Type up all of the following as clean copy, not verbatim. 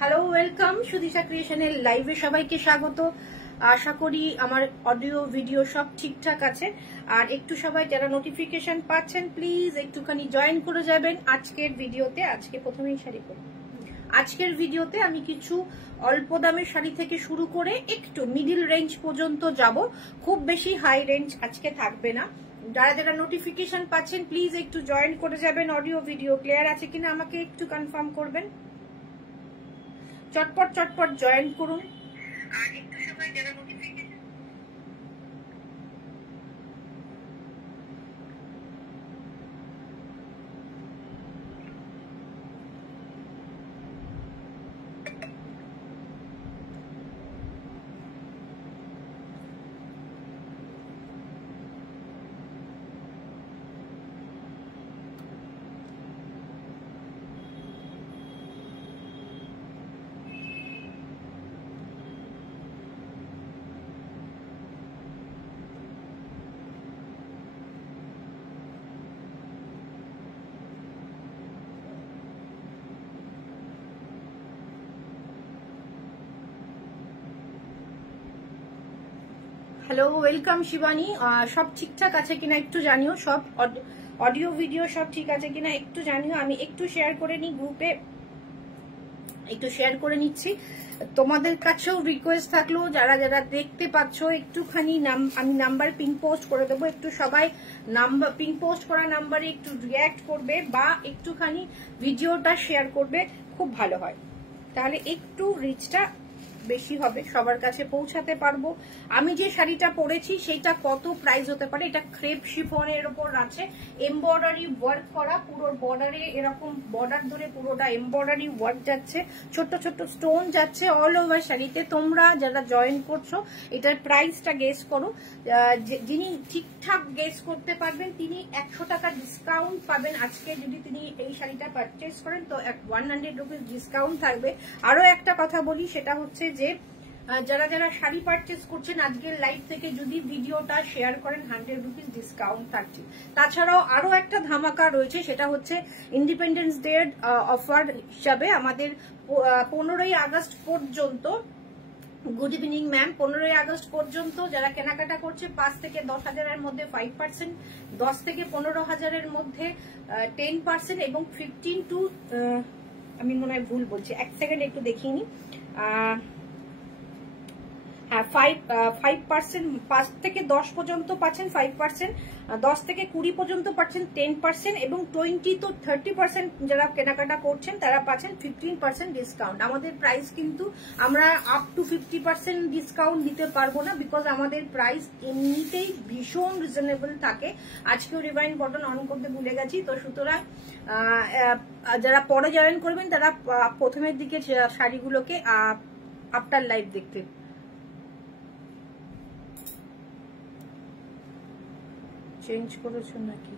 Hello, welcome সুদিশা ক্রিয়েশনের লাইভে সবাইকে স্বাগত। আশা করি আমার অডিও ভিডিও সব ঠিকঠাক আছে। আর একটু সবাই যারা নোটিফিকেশন পাচ্ছেন প্লিজ একটুখানি জয়েন করে যাবেন আজকের ভিডিওতে। আজকে প্রথমেই শাড়ি পরি। আজকের ভিডিওতে আমি কিছু অল্প দামের শাড়ি থেকে শুরু করে একটু মিডিল রেঞ্জ পর্যন্ত যাব, খুব বেশি হাই রেঞ্জ আজকে থাকবে না। যারা যারা নোটিফিকেশন পাচ্ছেন প্লিজ একটু জয়েন করে যাবেন। অডিও ভিডিও ক্লিয়ার আছে কিনা আমাকে একটু কনফার্ম করবেন। চটপট চটপট জয়েন করুন। আর একটু সবাই যারা নোটিফিকেশন হ্যালো, ওয়েলকাম শিবানী। সব ঠিকঠাক আছে কিনা একটু জানিও, সব অডিও ভিডিও সব ঠিক আছে কিনা একটু জানিও। আমি একটু শেয়ার করে নিই গ্রুপে, একটু শেয়ার করে নিচ্ছি। তোমাদের কাছেও রিকোয়েস্ট থাকলো যারা যারা দেখতে পাচ্ছ একটুখানি আমি নাম্বার পিন পোস্ট করে দেবো, একটু সবাই নাম্বার পিন পোস্ট করা নাম্বারে একটু রিঅ্যাক্ট করবে বা একটুখানি ভিডিওটা শেয়ার করবে, খুব ভালো হয়। তাহলে একটু রিচটা বেশি হবে, সবার কাছে পৌঁছাতে পারবো। আমি যে শাড়িটা পরেছি সেটা কত প্রাইস হতে পারে, এটা ক্রেপ শিফনের ওপর আছে, এমব্রয়ডারি ওয়ার্ক করা, পুরো বর্ডারে এরকম বর্ডার ধরে পুরোটা এমব্রয়ডারি ওয়ার্ক যাচ্ছে, ছোট্ট ছোট্ট স্টোন যাচ্ছে অল ওভার শাড়িতে। তোমরা যারা জয়েন করছো এটার প্রাইসটা গেস করো। যিনি ঠিকঠাক গেস করতে পারবেন তিনি 100 টাকা ডিসকাউন্ট পাবেন আজকে। যদি তিনি এই শাড়িটা পারচেস করেন তো 100 রুপিস ডিসকাউন্ট থাকবে। আরো একটা কথা বলি, সেটা হচ্ছে যে যারা যারা শাড়ি পারচেস করছেন আজকের লাইভ থেকে যদি ভিডিওটা শেয়ার করেন 100 রুপিস ডিসকাউন্ট থাকছে। তাছাড়াও আরো একটা ধামাকা রয়েছে, সেটা হচ্ছে ইন্ডিপেন্ডেন্স ডে অফার হিসাবে আমাদের 15ই আগস্ট পর্যন্ত। Good evening ma'am. 15ই আগস্ট পর্যন্ত যারা কেনাকাটা করছে 5 থেকে 10 হাজারের মধ্যে 5%, 10 থেকে 15 হাজারের মধ্যে 10% এবং 15 টু আমি মনে হয় ভুল বলছি, এক সেকেন্ড একটু দেখিয়ে নি। হ্যাঁ, 5%, 5 থেকে 10 পর্যন্ত পাচ্ছেন 5%, 10 থেকে 20 পর্যন্ত পাচ্ছেন 10% এবং 20 to 30% যারা কেনাকাটা করছেন তারা পাচ্ছেন 15% ডিসকাউন্ট। আমাদের প্রাইস কিন্তু আমরা আপ টু 50% ডিসকাউন্ট দিতে পারবো না, বিকজ আমাদের প্রাইস এমনিতেই ভীষণ রিজনেবল থাকে। আজকেও রিভাইন্ড বটন অন করতে ভুলে গেছি, তো সুতরাং যারা পরে জয়েন করবেন তারা প্রথমের দিকে শাড়িগুলোকে আফটার লাইভ দেখতে। চেঞ্জ করেছো নাকি?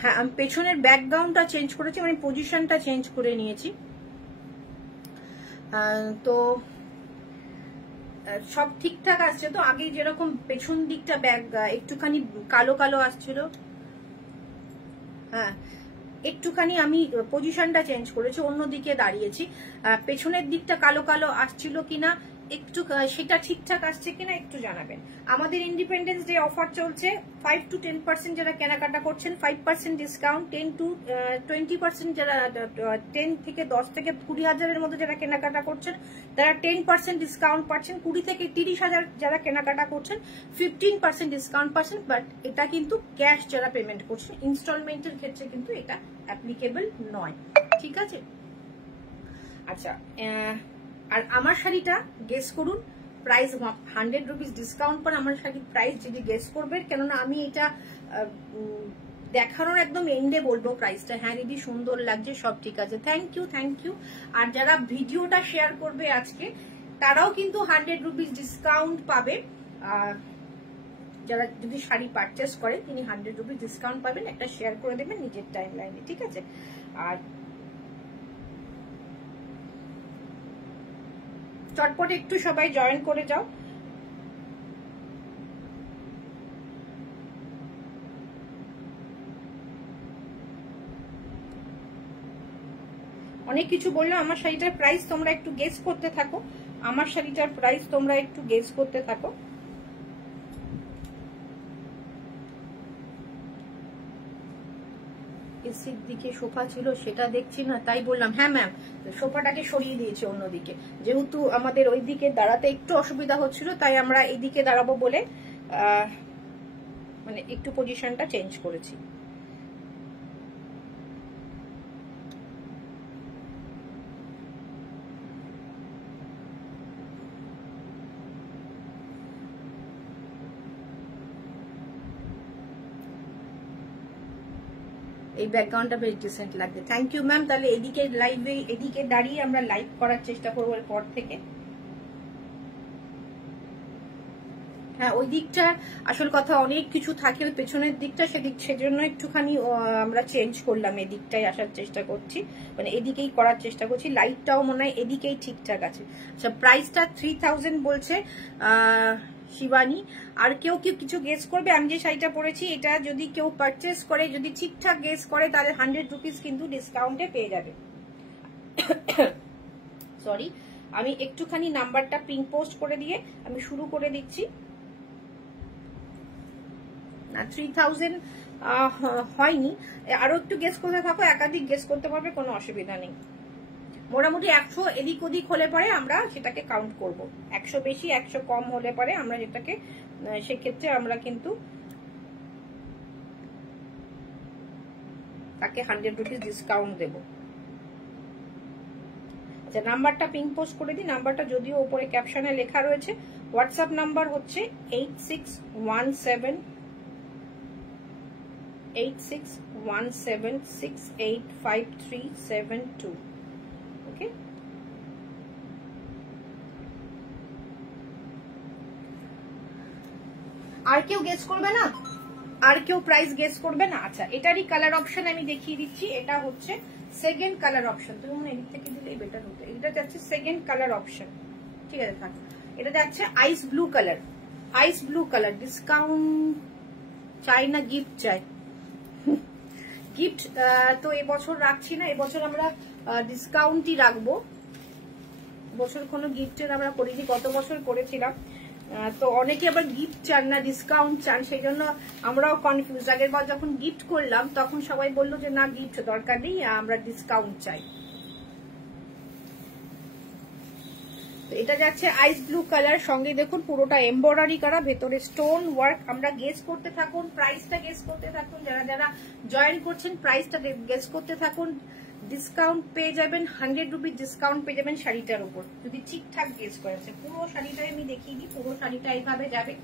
হ্যাঁ, আমি পেছনের ব্যাকগ্রাউন্ডটা চেঞ্জ করেছি, মানে পজিশনটা চেঞ্জ করে নিয়েছি। তো সব ঠিকঠাক আসছে তো? আগে যেরকম পেছন দিকটা একটুখানি কালো কালো আসছিল, হ্যাঁ একটুখানি আমি পজিশনটা চেঞ্জ করেছি, অন্যদিকে দাঁড়িয়েছি। পেছনের দিকটা কালো কালো আসছিল কিনা একটু, সেটা ঠিকঠাক আসছে কিনা একটু জানাবেন। আমাদের ইন্ডিপেন্ডেন্স ডে অফার চলছে, 5 to 10% যারা কেনাকাটা করছেন 5% ডিসকাউন্ট, 10 to 20% যারা 10 থেকে 10 থেকে 20 হাজারের মধ্যে যারা কেনাকাটা করছেন তারা 10% ডিসকাউন্ট পাচ্ছেন। 20 থেকে 30 হাজার যারা কেনাকাটা করছেন 15% ডিসকাউন্ট পাচ্ছেন। বাট এটা কিন্তু ক্যাশ যারা পেমেন্ট করছেন, ইনস্টলমেন্টের ক্ষেত্রে কিন্তু এটা অ্যাপ্লিকেবল নয়, ঠিক আছে? আচ্ছা, আর আমার শাড়িটা গেস করুন, প্রাইস 100 রুপিস ডিসকাউন্ট পর আমার শাড়ির প্রাইস যদি গেস করবেন, কেননা আমি এটা দেখানোর একদম এন্ডে বলবো প্রাইসটা। হ্যাঁ দিদি সুন্দর লাগছে, সব ঠিক আছে, থ্যাংক ইউ থ্যাংক ইউ। আর যারা ভিডিওটা শেয়ার করবে আজকে তারাও কিন্তু 100 রুপিস ডিসকাউন্ট পাবে। যারা যদি শাড়ি পারচেস করে তিনি 100 রুপিস ডিসকাউন্ট পাবেন। একটা শেয়ার করে দেবেন নিজের টাইম লাইনে, ঠিক আছে? আর চটপট একটু সবাই জয়েন করে যাও। অনেক কিছু বললাম। আমার শাড়িটার প্রাইস তোমরা একটু গেস করতে থাকো, আমার শাড়িটার প্রাইস তোমরা একটু গেস করতে থাকো। এসির দিকে সোফা ছিল সেটা দেখছি না, তাই বললাম। হ্যাঁ ম্যাম, সোফাটাকে সরিয়ে দিয়েছে অন্যদিকে, যেহেতু আমাদের ওই দিকে দাঁড়াতে একটু অসুবিধা হচ্ছিল, তাই আমরা এই দিকে দাঁড়াবো বলে মানে একটু পজিশনটা চেঞ্জ করেছি। এই ব্যাকগ্রাউন্ডটা বেশ ডিসেন্ট লাগছে। Thank you ma'am. তাহলে এদিকে লাইভে, এদিকে দাঁড়িয়ে আমরা লাইভ করার চেষ্টা করবো এরপর থেকে। হ্যাঁ, ওই দিকটা আসল কথা অনেক কিছু থাকে, ওই পেছনের দিকটা, সেজন্য একটুখানি আমরা চেঞ্জ করলাম, এদিকটাই আসার চেষ্টা করছি, মানে এদিকেই করার চেষ্টা করছি। লাইটটাও মনে হয় এদিকেই ঠিকঠাক আছে। আচ্ছা, প্রাইসটা 3000 বলছে শিবানী। আর কেউ কিছু গেস করবে? আমি যে শাড়িটা পরেছি এটা যদি কেউ পারচেস করে, যদি ঠিকঠাক গেস করে, তাহলে 100 রুপিস কিন্তু ডিসকাউন্টে পেয়ে যাবে। সরি, আমি একটুখানি নাম্বারটা পিন পোস্ট করে দিয়ে আমি শুরু করে দিচ্ছি। না, 3000 হয়নি, আরো একটু গেস করতে থাকো, একাধিক গেস করতে পারবে, কোনো অসুবিধা নেই। মোটামুটি 100 এদিক ওদিক হলে পরে আমরা সেটাকে কাউন্ট করব। 100 বেশি 100 কম হলে পরে আমরা যেটাকে, সেক্ষেত্রে আমরা কিন্তু তাকে 100 রুপিস ডিসকাউন্ট দেব। আচ্ছা, নাম্বারটা পিন পোস্ট করে দিই। নাম্বারটা যদিও উপরে ক্যাপশনে লেখা রয়েছে, হোয়াটসঅ্যাপ নাম্বার হচ্ছে 8617685372। ওকে, আর কেউ গেস করবে না? আর কেউ প্রাইস গেস করবে না? আচ্ছা, এটারই কালার অপশন আমি দেখিয়ে দিচ্ছি। এটা হচ্ছে সেকেন্ড কালার অপশন। তুমি মনে এদিক থেকে দিলেই বেটার হতো। এটা যাচ্ছে সেকেন্ড কালার অপশন, ঠিক আছে থাক। এটা যাচ্ছে আইস ব্লু কালার। আইস ব্লু কালার ডিসকাউন্ট চাই না, গিফট চাই। গিফট তো এবছর রাখছি না, এবছর আমরা ডিসকাউন্টই রাখবো। বছর কোনো গিফটের আমরা করিনি, গত বছর করেছিলাম। তো অনেকে আবার গিফট চান না, ডিসকাউন্ট চান, সেই জন্য আমরাও কনফিউজ। আগের বার যখন গিফট করলাম তখন সবাই বললো যে না, গিফট দরকার নেই, আমরা ডিসকাউন্ট চাই। এটা যাচ্ছে আইস ব্লু কালার, সঙ্গে দেখুন পুরোটা এমব্রয়ডারি করা, ভেতরে স্টোন ওয়ার্ক। আমরা গেস করতে থাকুন, প্রাইসটা গেস করতে থাকুন, যারা যারা জয়েন করছেন প্রাইসটা গেস করতে থাকুন। ডিসকাউন্ট পেয়ে যাবেন, 100 রুপি ডিসকাউন্ট পেয়ে যাবেন শাড়িটার উপর, যদি ঠিকঠাক গেস করেছে। পুরো শাড়িটাই আমি দেখিয়ে দিই। পুরো শাড়িটা এইভাবে যাবে,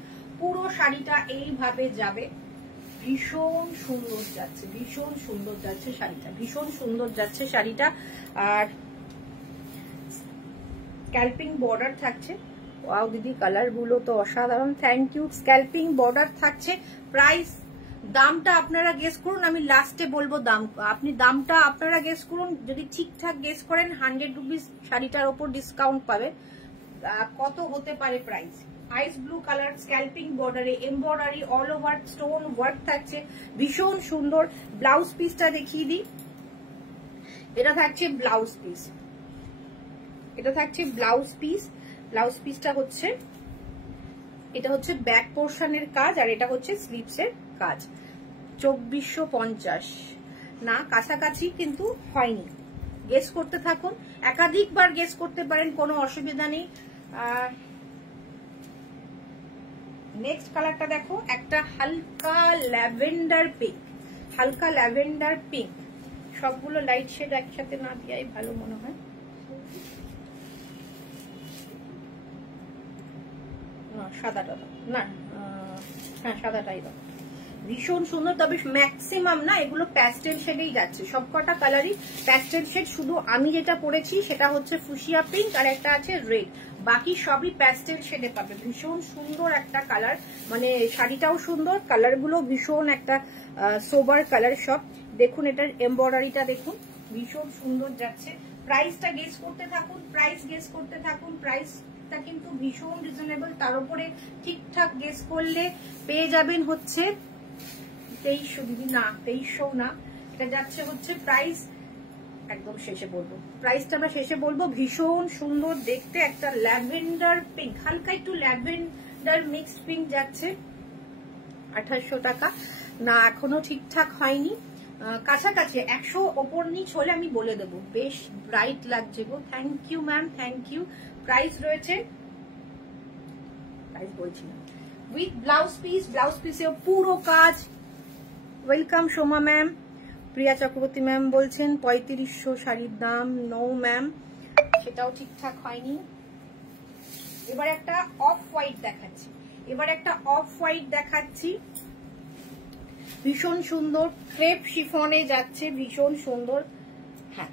পুরো শাড়িটা এইভাবে যাবে। ভীষণ সুন্দর যাচ্ছে, ভীষণ সুন্দর যাচ্ছে শাড়িটা, ভীষণ সুন্দর যাচ্ছে শাড়িটা। আর স্ক্যাল্পিং বর্ডার থাকছে। ওয়াও দিদি, কালার গুলো তো অসাধারণ, থ্যাংক ইউ। স্ক্যাল্পিং বর্ডার থাকছে। প্রাইস, দামটা আপনারা গেস করুন, আমি লাস্টে বলবো দাম। আপনি দামটা আপনারা গেস করুন, যদি ঠিকঠাক গেস করেন 100 রুপিস শাড়িটার ওপর ডিসকাউন্ট পাবে। কত হতে পারে প্রাইস? আইস ব্লু কালার, স্ক্যাল্পিং বর্ডারে embroidery, all over stone work থাকছে, ভীষণ সুন্দর। ব্লাউজ পিসটা দেখিয়ে দিই। এটা থাকছে ব্লাউজ পিস, এটা থাকছে ব্লাউজ পিস। ব্লাউজ পিসটা হচ্ছে, এটা হচ্ছে ব্যাক পোর্শনের কাজ, আর এটা হচ্ছে স্লিভসের কাজ। 2450 না, কাছাকাছি কিন্তু হয়নি। গেস করতে থাকুন, একাধিকবার গেস করতে পারেন, কোনো অসুবিধা নেই। নেক্সট কালারটা দেখো, একটা হালকা ল্যাভেন্ডার পিঙ্ক, হালকা ল্যাভেন্ডার পিঙ্ক। সবগুলো লাইট শেড একসাথে না দেওয়াই ভালো মনে হয়। সাদাটা না, হ্যাঁ সাদাটাই দাও। ভীষণ সুন্দর, তবে ম্যাক্সিমাম না এগুলো প্যাস্টেল শেডেই যাচ্ছে, সবকটা কালারই প্যাস্টেল শেড। শুধু আমি যেটা পরেছি সেটা হচ্ছে ফুশিয়া পিঙ্ক, আর একটা আছে রেড, বাকি সবই প্যাস্টেল শেডে পাবে। ভীষণ সুন্দর একটা কালার, মানে শাড়িটাও সুন্দর, কালারগুলো ভীষণ একটা সোবার কালার সব। দেখুন এটার এমব্রয়ডারিটা দেখুন, ভীষণ সুন্দর যাচ্ছে। প্রাইসটা গেস করতে থাকুন, প্রাইস গেস করতে থাকুন। প্রাইসটা কিন্তু ভীষণ রিজনেবল, তার উপরে ঠিকঠাক গেস করলে পেয়ে যাবেন হচ্ছে 2300 দিদি, না 2300 না, এটা যাচ্ছে হচ্ছে প্রাইস একদম শেষে বলবো, প্রাইসটা আমরা শেষে বলবো। ভীষণ সুন্দর দেখতে, একটা ল্যাভেন্ডার পিঙ্ক, হালকা একটু ল্যাভেন্ডার মিক্সড পিঙ্ক যাচ্ছে, 2800 টাকা। না এখনো ঠিকঠাক হয়নি, কাছাকাছি 100 ওপর নিচ হলে আমি বলে দেবো। বেশ ব্রাইট লাগছে গো, thank you ma'am, thank you. Price রয়েছে, প্রাইস বলছি না, উইথ ব্লাউজ পিস, ব্লাউজ পিসেও পুরো কাজ। Welcome Soma ma'am. Priya Chakraborty ma'am বলছেন 3500 শাড়ির দাম। নো ম্যাম, সেটাও ঠিকঠাক হয়নি। এবার একটা অফ হোয়াইট দেখাচ্ছি, এবার একটা অফ হোয়াইট দেখাচ্ছি, ভীষণ সুন্দর ক্রেপ শিফনে যাচ্ছে, ভীষণ সুন্দর। হ্যাঁ,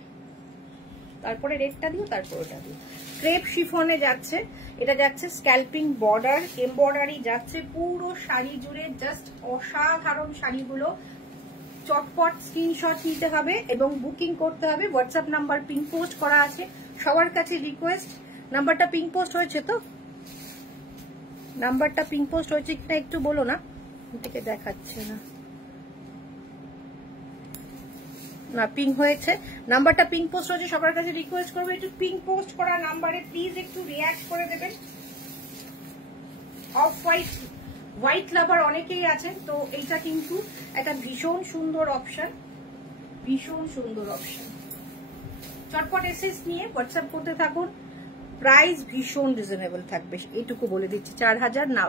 তারপরে রেডটা দিও, তারপর ওটা দিও। ক্রেপ শিফনে যাচ্ছে, এটা যাচ্ছে স্ক্যাল্পিং বর্ডার, এমবর্ডারি যাচ্ছে পুরো শাড়ি জুড়ে, জাস্ট অসাধারণ শাড়িগুলো। চটপট স্ক্রিনশট নিতে হবে এবং বুকিং করতে হবে। হোয়াটসঅ্যাপ নাম্বার পিন পোস্ট করা আছে, সবার কাছে রিকোয়েস্ট। নাম্বারটা পিন পোস্ট হয়েছে তো, নাম্বারটা পিন পোস্ট হয়েছে কিনা একটু বলো না, থেকে দেখাচ্ছে না। না পিং হয়েছে, নাম্বারটা পিং পোস্ট হয়েছে, সবার কাছে রিকোয়েস্ট করবো একটু পিং পোস্ট করা নাম্বারে প্লিজ একটু রিঅ্যাক্ট করে দেবেন। অফ হোয়াইট, হোয়াইট লাভার অনেকেই আছেন, তো এইটা কিন্তু একটা ভীষণ সুন্দর অপশন, ভীষণ সুন্দর অপশন। চটপট এসএস নিয়ে হোয়াটসঅ্যাপ করতে থাকুন। প্রাইস ভীষণ রিজনেবল থাকবে, এইটুকু বলে দিচ্ছি। 4000 না,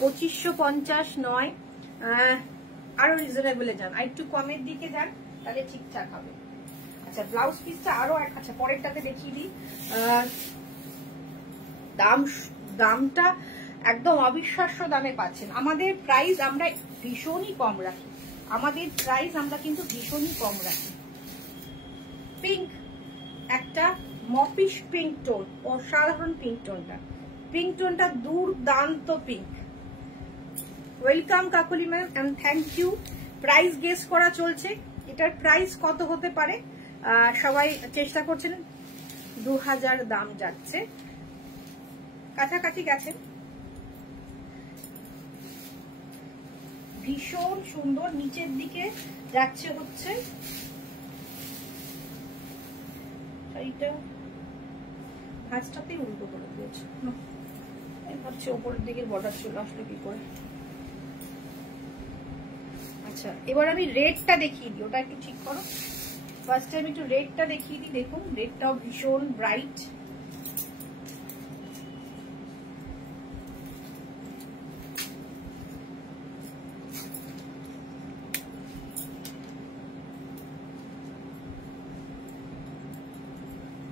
2550 নয়, আরো রিজনেবলে যান, আর একটু কমের দিকে যান, তাহলে ঠিকঠাক হবে। আচ্ছা ব্লাউজ পিসটা আরো আচ্ছা পরেরটাতে দেখিয়ে দিই। দামটা একদম অবিশ্বাস্য দামে পাচ্ছেন। আমাদের প্রাইস আমরা ভীষণই কম রাখি, আমাদের প্রাইস আমরা কিন্তু ভীষণই কম রাখি। পিঙ্ক, একটা মপিশ পিঙ্ক টোন, অসাধারণ পিঙ্ক টোনটা, পিঙ্ক টোনটা দুর্দান্ত pink. Welcome Kakuli ma'am and thank you. Price guess করা চলছে, এটার প্রাইস কত হতে পারে সবাই চেষ্টা করছেন। 2000 দাম যাচ্ছে, কাছাকাছি গেছে। ভীষণ সুন্দর, নিচের দিকে যাচ্ছে হচ্ছে শাড়িটা, ভাঁজটাতেই উল্টো করে দিয়েছে, ভাবছি ওপরের দিকের বর্ডার চলে আসলো কি করে। আচ্ছা এবার আমি রেডটা দেখিয়ে দিই, ওটা একটু ঠিক করো। ফার্স্ট টাইম একটু রেডটা দেখিয়ে দিই, দেখুন রেডটাও ভীষণ ব্রাইট।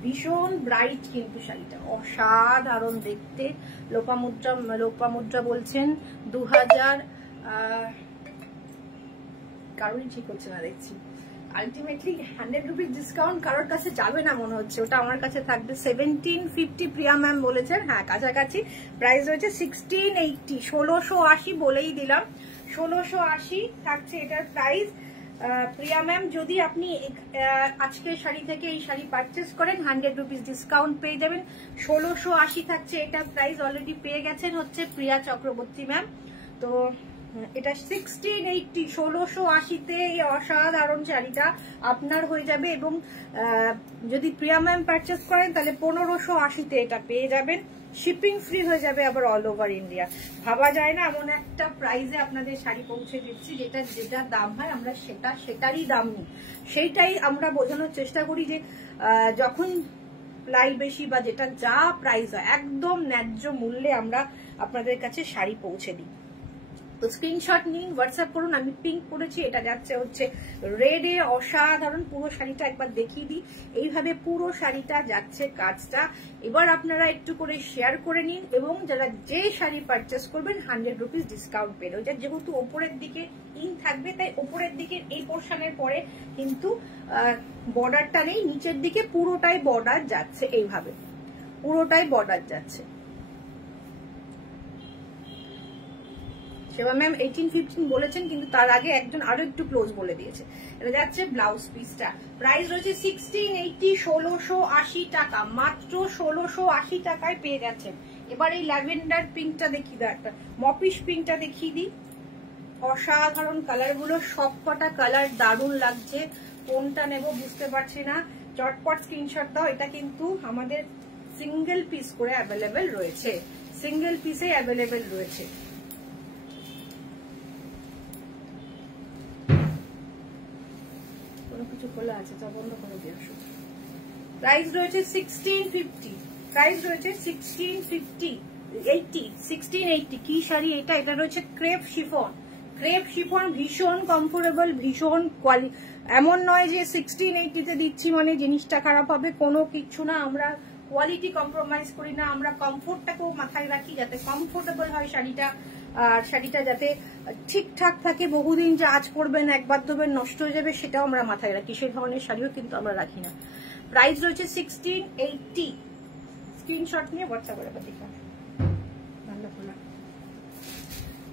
ভীষণ ব্রাইট কিন্তু শাড়িটা, অসাধারণ দেখতে। লোপামুদ্রা বলছেন 2000, কারোরই ঠিক হচ্ছে না দেখছি। আলটিমেটলি 100 রুপিস ডিসকাউন্ট কারোর কাছে যাবে না মনে হচ্ছে, ওটা আমার কাছে থাকবে 1750। প্রিয়া ম্যাম বলেছেন, হ্যাঁ কাছাকাছি। প্রাইস হয়েছে 1680, 1680 বলেই দিলাম, 1680 থাকছে এটার প্রাইস। প্রিয়া ম্যাম যদি আপনি আজকে শাড়ি থেকে এই শাড়ি পারচেস করেন 100 রুপিস ডিসকাউন্ট পেয়ে যাবেন। 1680 থাকছে এটার প্রাইস, অলরেডি পেয়ে গেছেন হচ্ছে প্রিয়া চক্রবর্তী ম্যাম। তো এটা 1680, 1680-তে এই অসাধারণ শাড়িটা আপনার হয়ে যাবে। এবং যদি প্রিয়া ম্যাম পারচেস করেন তাহলে 1580-তে এটা পেয়ে যাবেন, শিপিং ফ্রি হয়ে যাবে আবার অল ওভার ইন্ডিয়া। ভাবা যায় না এমন একটা প্রাইসে আপনাদের শাড়ি পৌঁছে দিচ্ছি, যেটা দাম হয় আমরা সেটারই দাম নিই। সেইটাই আমরা বোঝানোর চেষ্টা করি যে যখন লাই বেশি বা যেটা যা প্রাইস হয় একদম ন্যায্য মূল্যে আমরা আপনাদের কাছে শাড়ি পৌঁছে দিই। তো স্ক্রিনশট নিন, হোয়াটসঅ্যাপ করুন। আমি পিঙ্ক করেছি, এটা যাচ্ছে হচ্ছে রেডে, অসাধারণ। পুরো শাড়িটা একবার দেখিয়ে দিই, এইভাবে পুরো শাড়িটা যাচ্ছে কাজটা। এবার আপনারা একটু করে শেয়ার করে নিন এবং যারা যে শাড়ি পারচেস করবেন 100 রুপিস ডিসকাউন্ট পেল। এটা যেহেতু ওপরের দিকে ইন থাকবে তাই ওপরের দিকে এই পোর্শনের পরে কিন্তু বর্ডারটা নেই, নিচের দিকে পুরোটাই বর্ডার যাচ্ছে, এইভাবে পুরোটাই বর্ডার যাচ্ছে। সেবা ম্যাম 1815 বলেছেন, কিন্তু তার আগে একজন আরো একটু ক্লোজ বলে দিয়েছে। এটা যাচ্ছে ব্লাউজ পিসটা, প্রাইস রয়েছে 1680, 1680 টাকা, মাত্র 1680 টাকায় পেয়ে যাচ্ছেন। এবার এই ল্যাভেন্ডার পিঙ্কটা দেখিয়ে দাও, একটা মপিশ পিঙ্কটা দেখিয়ে দিই। অসাধারণ কালার গুলো, সবকটা কালার দারুণ লাগছে, কোনটা নেব বুঝতে পারছি না, চটপট স্ক্রিনশট দাও। এটা কিন্তু আমাদের সিঙ্গেল পিস করে অ্যাভেলেবেল রয়েছে, সিঙ্গেল পিসে অ্যাভেলেবেল রয়েছে। কোনো কিছু খোলা আছে তা বন্ধ করে দিয়ে আসো। প্রাইস রয়েছে 1650, প্রাইস রয়েছে 1680 কি শাড়ি এটা? এটা রয়েছে ক্রেপ শিফন। ক্রেপ শিফন ভীষণ কমফোর্টেবল, ভীষণ কোয়ালিটি। এমন নয় যে 1680 দিচ্ছি মানে জিনিসটা খারাপ হবে, কোনো কিছু না। আমরা কোয়ালিটি কম্প্রোমাইজ করি না, আমরা কমফোর্টটাকেও মাথায় রাখি যাতে কমফোর্টেবল হয় শাড়িটা, আর শাড়িটা যাতে ঠিকঠাক থাকে, বহুদিন যে আজ পরবেন একবার ধোবেন নষ্ট হয়ে যাবে সেটাও আমরা মাথায় রাখি, সেই ধরনের শাড়িও কিন্তু আমরা রাখি না। প্রাইস রয়েছে 1680। স্ক্রিনশট নিয়ে হোয়াটসঅ্যাপ করে দেখা।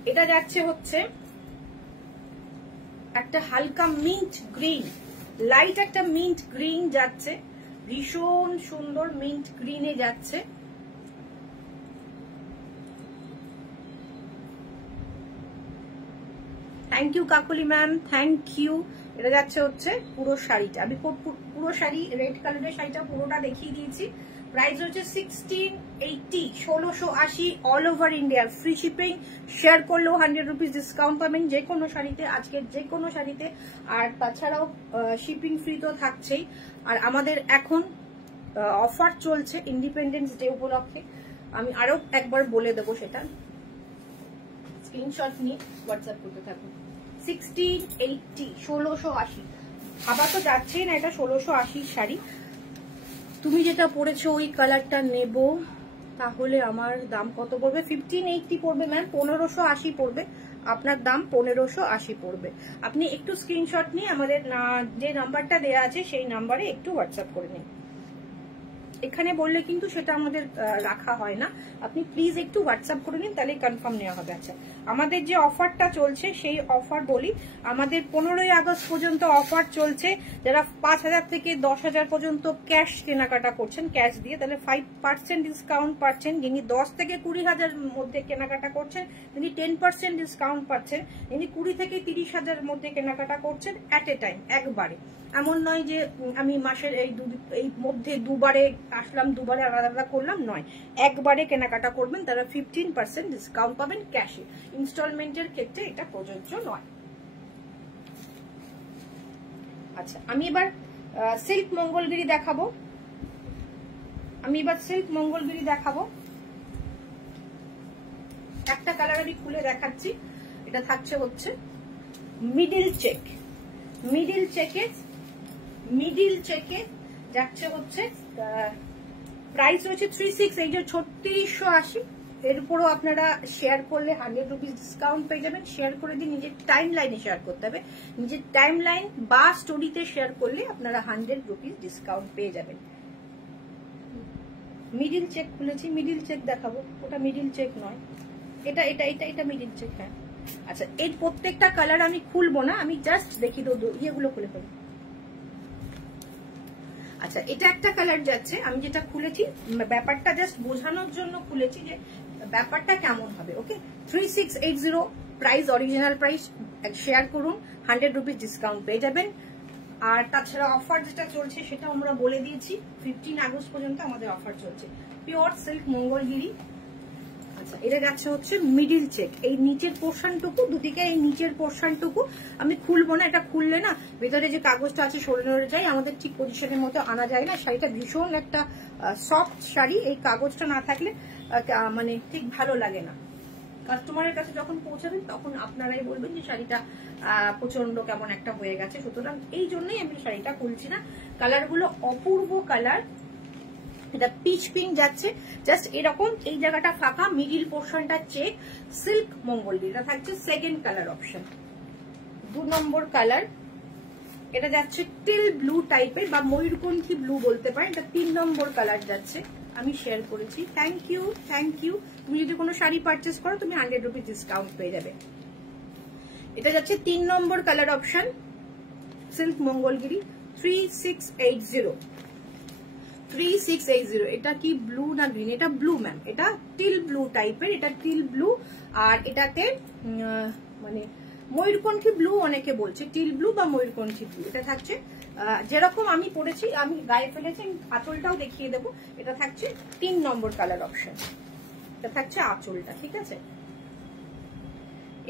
এটা যাচ্ছে হচ্ছে একটা হালকা মিন্ট গ্রিন, লাইট একটা মিন্ট গ্রিন যাচ্ছে, ভীষণ সুন্দর মিন্ট গ্রিনে যাচ্ছে। Thank you Kakoli ma'am, thank you. এটা যাচ্ছে হচ্ছে পুরো শাড়িটা, আমি পুরো শাড়ি রেড কালারের শাড়িটা পুরোটা দেখিয়ে দিয়েছি। প্রাইস হচ্ছে 1680, 1680 all over India, free shipping. Share করলেও 100 রুপিস ডিসকাউন্ট পাবেন যে কোনো শাড়িতে, আজকের যে কোনো শাড়িতে। আর তাছাড়াও শিপিং ফ্রি তো থাকছেই। আর আমাদের এখন অফার চলছে ইন্ডিপেন্ডেন্স ডে উপলক্ষে, আমি আরো একবার বলে দেবো সেটা। স্ক্রিনশট নিয়ে হোয়াটসঅ্যাপ করতে থাকুন। 1680, 1680 আবার তো যাচ্ছেই না, এটা 1680 শাড়ি। তুমি যেটা পরেছো ওই কালারটা নেব, তাহলে আমার দাম কত পড়বে? 1580 পড়বে ম্যাম, 1580 পড়বে। আপনার দাম 1580 পড়বে। আপনি একটু স্ক্রিনশট নিয়ে আমাদের যে নাম্বারটা দেয়া আছে সেই নাম্বারে একটু হোয়াটসঅ্যাপ করে নিন। এখানে বললে কিন্তু সেটা আমাদের রাখা হয় না, আপনি প্লিজ একটু হোয়াটসঅ্যাপ করে নিন, তাহলে কনফার্ম নেওয়া হবে। আচ্ছা, আমাদের যে অফারটা চলছে সেই অফার বলি। আমাদের 15ই আগস্ট পর্যন্ত অফার চলছে। যারা 5000 থেকে 10,000 পর্যন্ত ক্যাশ কেনাকাটা করছেন, ক্যাশ দিয়ে, তাহলে 5% ডিসকাউন্ট পাচ্ছেন। যিনি 10 থেকে 20,000 মধ্যে কেনাকাটা করছেন তিনি 10% ডিসকাউন্ট পাচ্ছেন। যিনি 20 থেকে 30,000 মধ্যে কেনাকাটা করছেন অ্যাট এ টাইম, একবারে। এমন নয় যে আমি মাসের এই মধ্যে দুবারে আসলাম, দুবারে আলাদা আলাদা করলাম, নয়। একবারে কেনাকাটা করবেন তারা 15% ডিসকাউন্ট পাবেন ক্যাশে। ইনস্টলমেন্টের ক্ষেত্রে এটা প্রযোজ্য নয়। আচ্ছা, আমি এবার সিল্ক মঙ্গলগিরি দেখাবো। একটা কালার আমি খুলে দেখাচ্ছি। এটা থাকছে হচ্ছে মিডিল চেক, মিডিল চেকে যাচ্ছে হচ্ছে। প্রাইস রয়েছে 3680, এর উপরও আপনারা শেয়ার করলে 100 রুপিস ডিসকাউন্ট পেয়ে যাবেন। শেয়ার করে দিন, নিজের টাইম লাইনে শেয়ার করতে হবে, নিজের টাইম লাইন বা স্টোরিতে শেয়ার করলে আপনারা 100 রুপিস ডিসকাউন্ট পেয়ে যাবেন। মিডিল চেক খুলেছি, মিডিল চেক দেখাবো। ওটা মিডিল চেক নয়, এটা মিডিল চেক। হ্যাঁ, আচ্ছা, এর প্রত্যেকটা কালার আমি খুলবো না, আমি জাস্ট দেখি ইয়েগুলো খুলে ফেলি। আচ্ছা, এটা একটা কালার যাচ্ছে, আমি যেটা খুলেছি ব্যাপারটা জাস্ট বোঝানোর জন্য খুলেছি যে ব্যাপারটা কেমন হবে। ওকে, 3680 প্রাইস, অরিজিনাল প্রাইস। শেয়ার করুন, 100 রুপিস ডিসকাউন্ট পেয়ে যাবেন। আর তাছাড়া অফার যেটা চলছে সেটা আমরা বলে দিয়েছি, 15 আগস্ট পর্যন্ত আমাদের অফার চলছে। Pure silk Mangalagiri. আচ্ছা, এটা যাচ্ছে হচ্ছে মিডিল চেক। এই নিচের পোর্শনটুকু, দুদিকে এই নিচের পোর্শনটুকু আমি খুলবো না, এটা খুললে না ভেতরে যে কাগজটা আছে সরে নড়ে যায়, আমাদের ঠিক পজিশনের মতো আনা যায় না। শাড়িটা ভীষণ একটা সফট শাড়ি, এই কাগজটা না থাকলে মানে ঠিক ভালো লাগে না। কাস্টমারের কাছে যখন পৌঁছাবেন তখন আপনারাই বলবেন যে শাড়িটা প্রচন্ড কেমন একটা হয়ে গেছে। সুতরাং এই জন্যই আমি শাড়িটা খুলছি না। কালারগুলো অপূর্ব কালার। এটা পিচ পিঙ্ক যাচ্ছে, জাস্ট এরকম এই জায়গাটা ফাঁকা, মিডিল পোর্শনটা চেক, সিল্ক মঙ্গলগিরি। এটা থাকছে সেকেন্ড কালার অপশন। 2 নম্বর কালার, এটা যাচ্ছে টিল ব্লু টাইপের বা ময়ূরকণ্ঠী ব্লু বলতে পারেন। এটা 3 নম্বর কালার যাচ্ছে, আমি শেয়ার করেছি। Thank you. তুমি যদি কোনো শাড়ি পারচেস করো তুমি 100 রুপিস ডিসকাউন্ট পেয়ে যাবে। এটা যাচ্ছে 3 নম্বর কালার অপশন, সিল্ক মঙ্গলগিরি 3680। এটা কি ব্লু না গ্রিন? এটা ব্লু ম্যাম, এটা টিল ব্লু টাইপের, এটা টিল ব্লু। আর এটাতে মানে ময়ূরকণ্ঠী ব্লু অনেকে বলছে, টিল ব্লু বা ময়ূরকণ্ঠী ব্লু। এটা থাকছে যেরকম আমি পরেছি, আমি গায়ে ফেলেছি, আঁচলটাও দেখিয়ে দেবো। এটা থাকছে 3 নম্বর কালার অপশন, এটা থাকছে আঁচলটা, ঠিক আছে।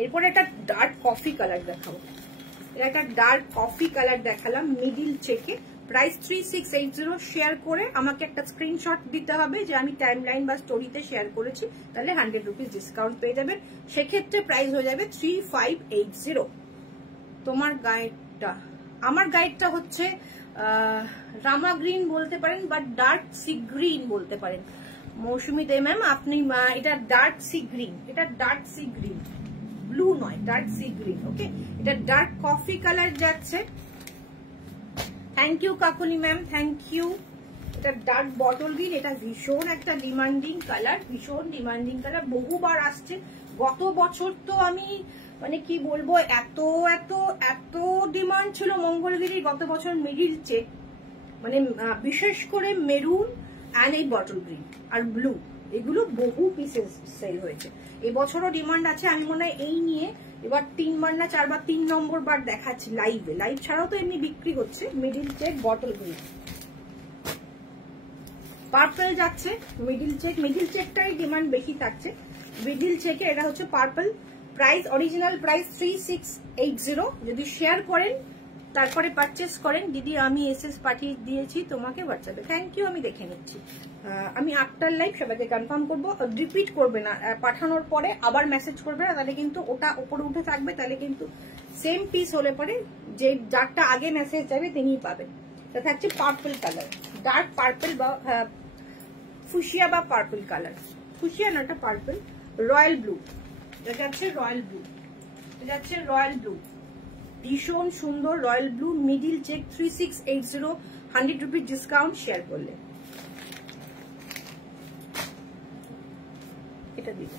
এরপরে একটা ডার্ক কফি কালার দেখাবো, এটা একটা ডার্ক কফি কালার দেখালাম মিডিল চেকে, প্রাইস 3680। শেয়ার করে আমাকে একটা স্ক্রিনশট দিতে হবে যে আমি টাইমলাইন বা স্টোরিতে শেয়ার করেছি, তাহলে 100 রুপিস ডিসকাউন্ট পেয়ে যাবেন। সেক্ষেত্রে প্রাইস হয়ে যাবে 3580। তোমার গাইডটা, আমার গাইডটা হচ্ছে রামা গ্রিন বলতে পারেন বা ডার্ক সি গ্রিন বলতে পারেন। মৌসুমী দে ম্যাম আপনি, এটা ডার্ক সি গ্রিন, এটা ডার্ক সি গ্রিন, ব্লু নয়, ডার্ক সি গ্রিন। ওকে, এটা ডার্ক কফি কালার যাচ্ছে। Thank you Kakuli ma'am, thank you. এটা ডার্ক বটল গ্রিন, এটা ভীষণ একটা ডিমান্ডিং কালার, ভীষণ ডিমান্ডিং কালার, বহুবার আসছে। গত বছর তো আমি মানে কি বলবো, এত এত এত ডিমান্ড ছিল মঙ্গলগিরি গত বছর মিডিল চেক, মানে বিশেষ করে মেরুন অ্যান্ড এই বটল গ্রিন আর ব্লু, এগুলো বহু পিসেস সেল হয়েছে। এবছরও ডিমান্ড আছে। আমি মনে হয় এই নিয়ে এবার 3 বার না 4 বার 3 নম্বর বার দেখাচ্ছি লাইভে। লাইভ ছাড়াও তো এমনি বিক্রি হচ্ছে। Middle check bottle green, purple যাচ্ছে মিডিল চেক, মিডিল চেকটাই ডিমান্ড বেশি থাকছে। মিডিল চেকে এটা হচ্ছে পার্পল, প্রাইস অরিজিনাল প্রাইস 3680। যদি শেয়ার করেন তারপরে পারচেস করেন, দিদি আমি এসএস পাঠিয়ে দিয়েছি তোমাকে হোয়াটসঅ্যাপে, থ্যাংক ইউ, আমি দেখে নিচ্ছি। আমি আফটার লাইভ সবাইকে কনফার্ম করবো, রিপিট করবে না, পাঠানোর পরে আবার মেসেজ করবে না, তাহলে কিন্তু ওটা উপরে উঠে থাকবে, তাহলে কিন্তু সেম পিস হলে পরে যে যারটা আগে মেসেজ যাবে তিনিই পাবেন। এটা থাকছে পার্পল কালার, ডার্ক পার্পল বা ফুশিয়া বা পার্পল কালার, ফুশিয়া না, এটা পার্পল, রয়্যাল ব্লু, এটা যাচ্ছে রয়্যাল ব্লু, এটা যাচ্ছে রয়্যাল ব্লু, ভীষণ সুন্দর royal blue, middle check 3680, 100 rupees discount share করলে। এটা দিব,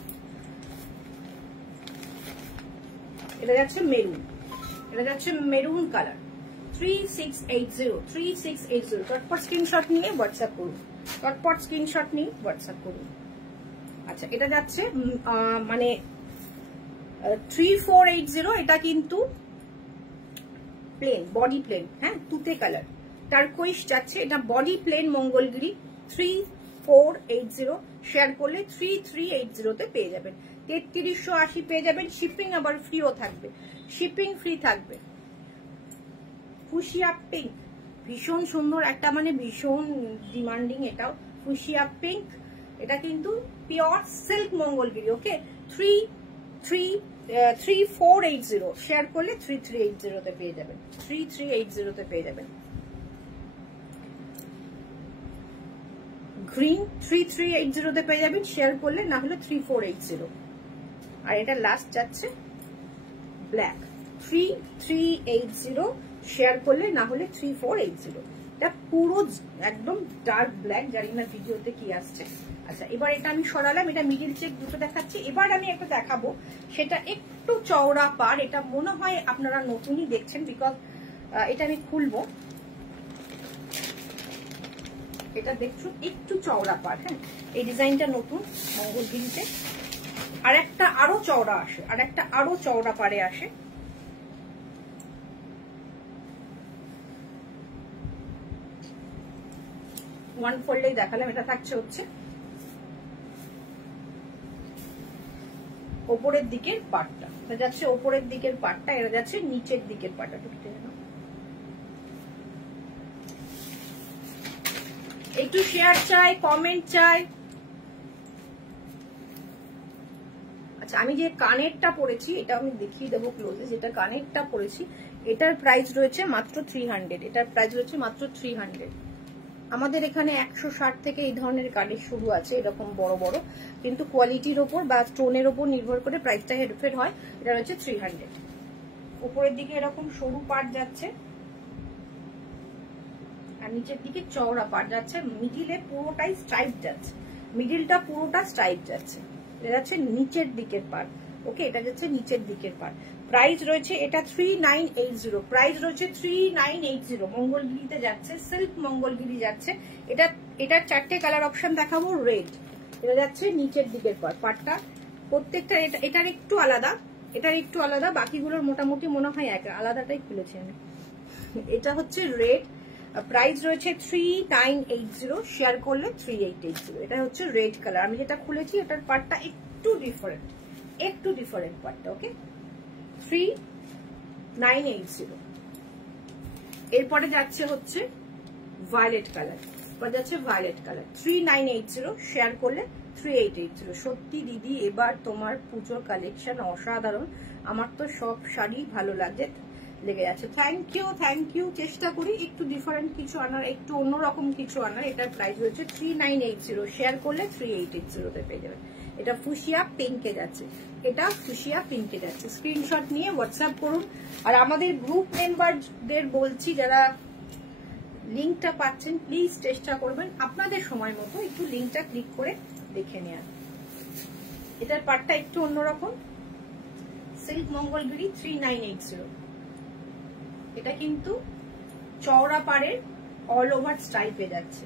এটা যাচ্ছে মেরুন, এটা যাচ্ছে মেরুন কালার, 3680। চটপট স্ক্রিনশট নিয়ে হোয়াটসঅ্যাপ করুন, চটপট স্ক্রিনশট নিয়ে হোয়াটসঅ্যাপ করুন। আচ্ছা, এটা যাচ্ছে মানে 3480, এটা কিন্তু প্লেন, বডি প্লেন, হ্যাঁ তুতে কালার, টারকোইশ যাচ্ছে, এটা বডি প্লেন মঙ্গলগিরি 3480। শেয়ার করলে 3380 পেয়ে যাবেন, 3380 পেয়ে যাবেন। শিপিং আবার ফ্রিও থাকবে, শিপিং ফ্রি থাকবে। ফুশিয়া পিঙ্ক, ভীষণ সুন্দর একটা, মানে ভীষণ ডিমান্ডিং এটাও, ফুশিয়া পিঙ্ক, এটা কিন্তু পিওর সিল্ক মঙ্গলগিরি। ওকে, 3480, শেয়ার করলে 3380 পেয়ে যাবেন, 3380 পেয়ে যাবেন। গ্রিন 3380 পেয়ে যাবেন, শেয়ার করলে, না হলে 3480। আর এটা লাস্ট যাচ্ছে ব্ল্যাক, 3380, শেয়ার করলে, না হলে 3480। এটা পুরো একদম ডার্ক ব্ল্যাক, জানি না ভিডিওতে কি আসছে। আচ্ছা, এবার এটা আমি সরালাম, এটা মিডিল চেক দুটো দেখাচ্ছি। এবার আমি একটা দেখাবো, সেটা একটু চওড়া পার, এটা মনে হয় আপনারা নতুনই দেখছেন, বিকজ এটা আমি খুলবো, এটা দেখুন একটু চওড়া পার, হ্যাঁ এই ডিজাইনটা নতুন মঙ্গলগিরিতে। আর একটা আরো চওড়া আসে, আর একটা আরো চওড়া পারে আসে, ওয়ান ফোল্ডেই দেখালাম। এটা থাকছে হচ্ছে ওপরের দিকের পাটটা, এটা যাচ্ছে ওপরের দিকের পাটটা, এটা যাচ্ছে নিচের দিকের পাটটা। একটু শেয়ার চাই, কমেন্ট চাই। আচ্ছা, আমি যে কানেরটা পরেছি এটা আমি দেখিয়ে দেবো ক্লোজে, যেটা কানেরটা পরেছি এটার প্রাইস রয়েছে মাত্র 300, এটার প্রাইস রয়েছে মাত্র 300। আমাদের এখানে 160 থেকে এই ধরনের কানের শুরু আছে, এরকম বড় বড়, কিন্তু কোয়ালিটির ওপর বা স্টোনের ওপর নির্ভর করে প্রাইসটা হেরফের হয়। এটা রয়েছে 300। উপরের দিকে এরকম সরু পাট যাচ্ছে আর নিচের দিকে চওড়া পাট যাচ্ছে, মিডিলে পুরোটাই স্ট্রাইপ যাচ্ছে, মিডিলটা পুরোটা স্ট্রাইপ যাচ্ছে। এটা যাচ্ছে নিচের দিকের পাট। ওকে, এটা যাচ্ছে নিচের দিকের পাট। প্রাইস রয়েছে এটা 3980, প্রাইস রয়েছে 3980। মঙ্গলগিরিতে যাচ্ছে, সিল্ক মঙ্গলগিরি যাচ্ছে। এটার 4টে কালার অপশন দেখাবো। রেড, এটা যাচ্ছে নিচের দিকের পাট, পাটটা প্রত্যেকটা এটার একটু আলাদা, এটার একটু আলাদা, বাকিগুলোর মোটামুটি মনে হয় এক, আলাদাটাই খুলেছি আমি। এটা হচ্ছে রেড, প্রাইস রয়েছে 3980, শেয়ার করলে 3880। এটা হচ্ছে রেড কালার। আমি যেটা খুলেছি এটার পার্টটা একটু ডিফারেন্ট পার্টটা। ওকে, 3980। এরপরে যাচ্ছে হচ্ছে ভায়োলেট কালার, 3980, শেয়ার করলে 3880। সত্যি দিদি এবার তোমার পুজোর কালেকশন অসাধারণ, আমার তো সব শাড়ি ভালো লেগে যাচ্ছে। Thank you. চেষ্টা করি একটু ডিফারেন্ট কিছু আনার, একটু অন্যরকম কিছু আনার। এটার প্রাইস হচ্ছে 3980, শেয়ার করলে 3880 পেয়ে যাবেন। এটা ফুশিয়া পিঙ্কে যাচ্ছে, স্ক্রিনশট নিয়ে হোয়াটসঅ্যাপ করুন। আর আমাদের গ্রুপ মেম্বারদের বলছি, যারা লিঙ্কটা পাচ্ছেন প্লিজ চেষ্টা করবেন আপনাদের সময় মতো একটু লিঙ্কটা ক্লিক করে দেখে নেওয়ার। এটার পার্টটা একটু অন্যরকম, সিল্ক মঙ্গলগিরি 3980। এটা কিন্তু চওড়া পাড়ের অল ওভার স্টাইল পেয়ে যাচ্ছে।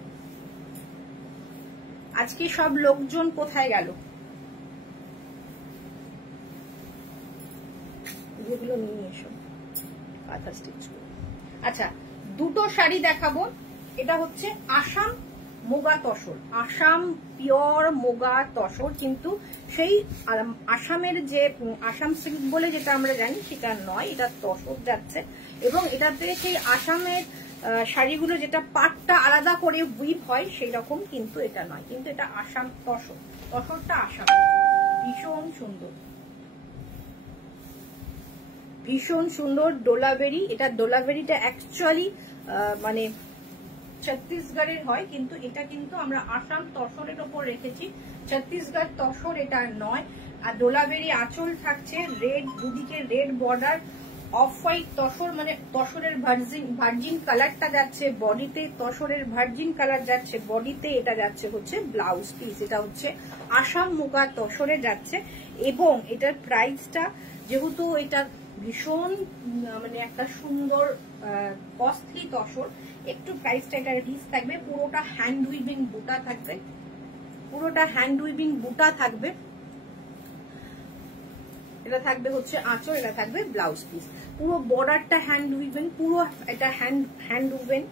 আজকে সব লোকজন কোথায় গেল? যেগুলো নিয়ে এসো কাঁথা স্টিচ করে। আচ্ছা, দুটো শাড়ি দেখাবো। এটা হচ্ছে আসাম মোগা তসর, আসাম পিওর মোগা তসর, কিন্তু সেই আসামের যে আসাম সিল্ক বলে যেটা আমরা জানি সেটা নয়, এটা তসর যাচ্ছে। এবং এটাতে সেই আসামের শাড়িগুলো যেটা পাটটা আলাদা করে উইভ হয় সেই রকম কিন্তু এটা নয়, কিন্তু এটা আসাম তসর। তসরটা আসাম, ভীষণ সুন্দর ডোলাবেরি। এটা ডোলাবেরিটা অ্যাকচুয়ালি মানে ছত্তিশগড়ের হয়, কিন্তু এটা কিন্তু আমরা আসাম তসরের ওপর রেখেছি, ছত্তিশগড় তসর এটা নয়। আর ডোলাবেরি আঁচল থাকছে রেড, দুদিকে red border, off white tussar, মানে তসরের ভার্জিন কালারটা যাচ্ছে বডিতে, তসরের ভার্জিন কালার যাচ্ছে বডিতে। এটা যাচ্ছে হচ্ছে ব্লাউজ পিস, এটা হচ্ছে আসাম মুগা তসরে যাচ্ছে। এবং এটার প্রাইসটা যেহেতু এটা ভীষণ মানে একটা সুন্দর কস্টলি তসর, একটু প্রাইসটা এটা রিস্ক থাকবে। পুরোটা হ্যান্ড উইভিং বুটা থাকবে, এটা থাকবে হচ্ছে আঁচল, এটা থাকবে ব্লাউজ পিস। পুরো বর্ডারটা হ্যান্ড উইভিং, পুরো এটা হ্যান্ড উইভিং।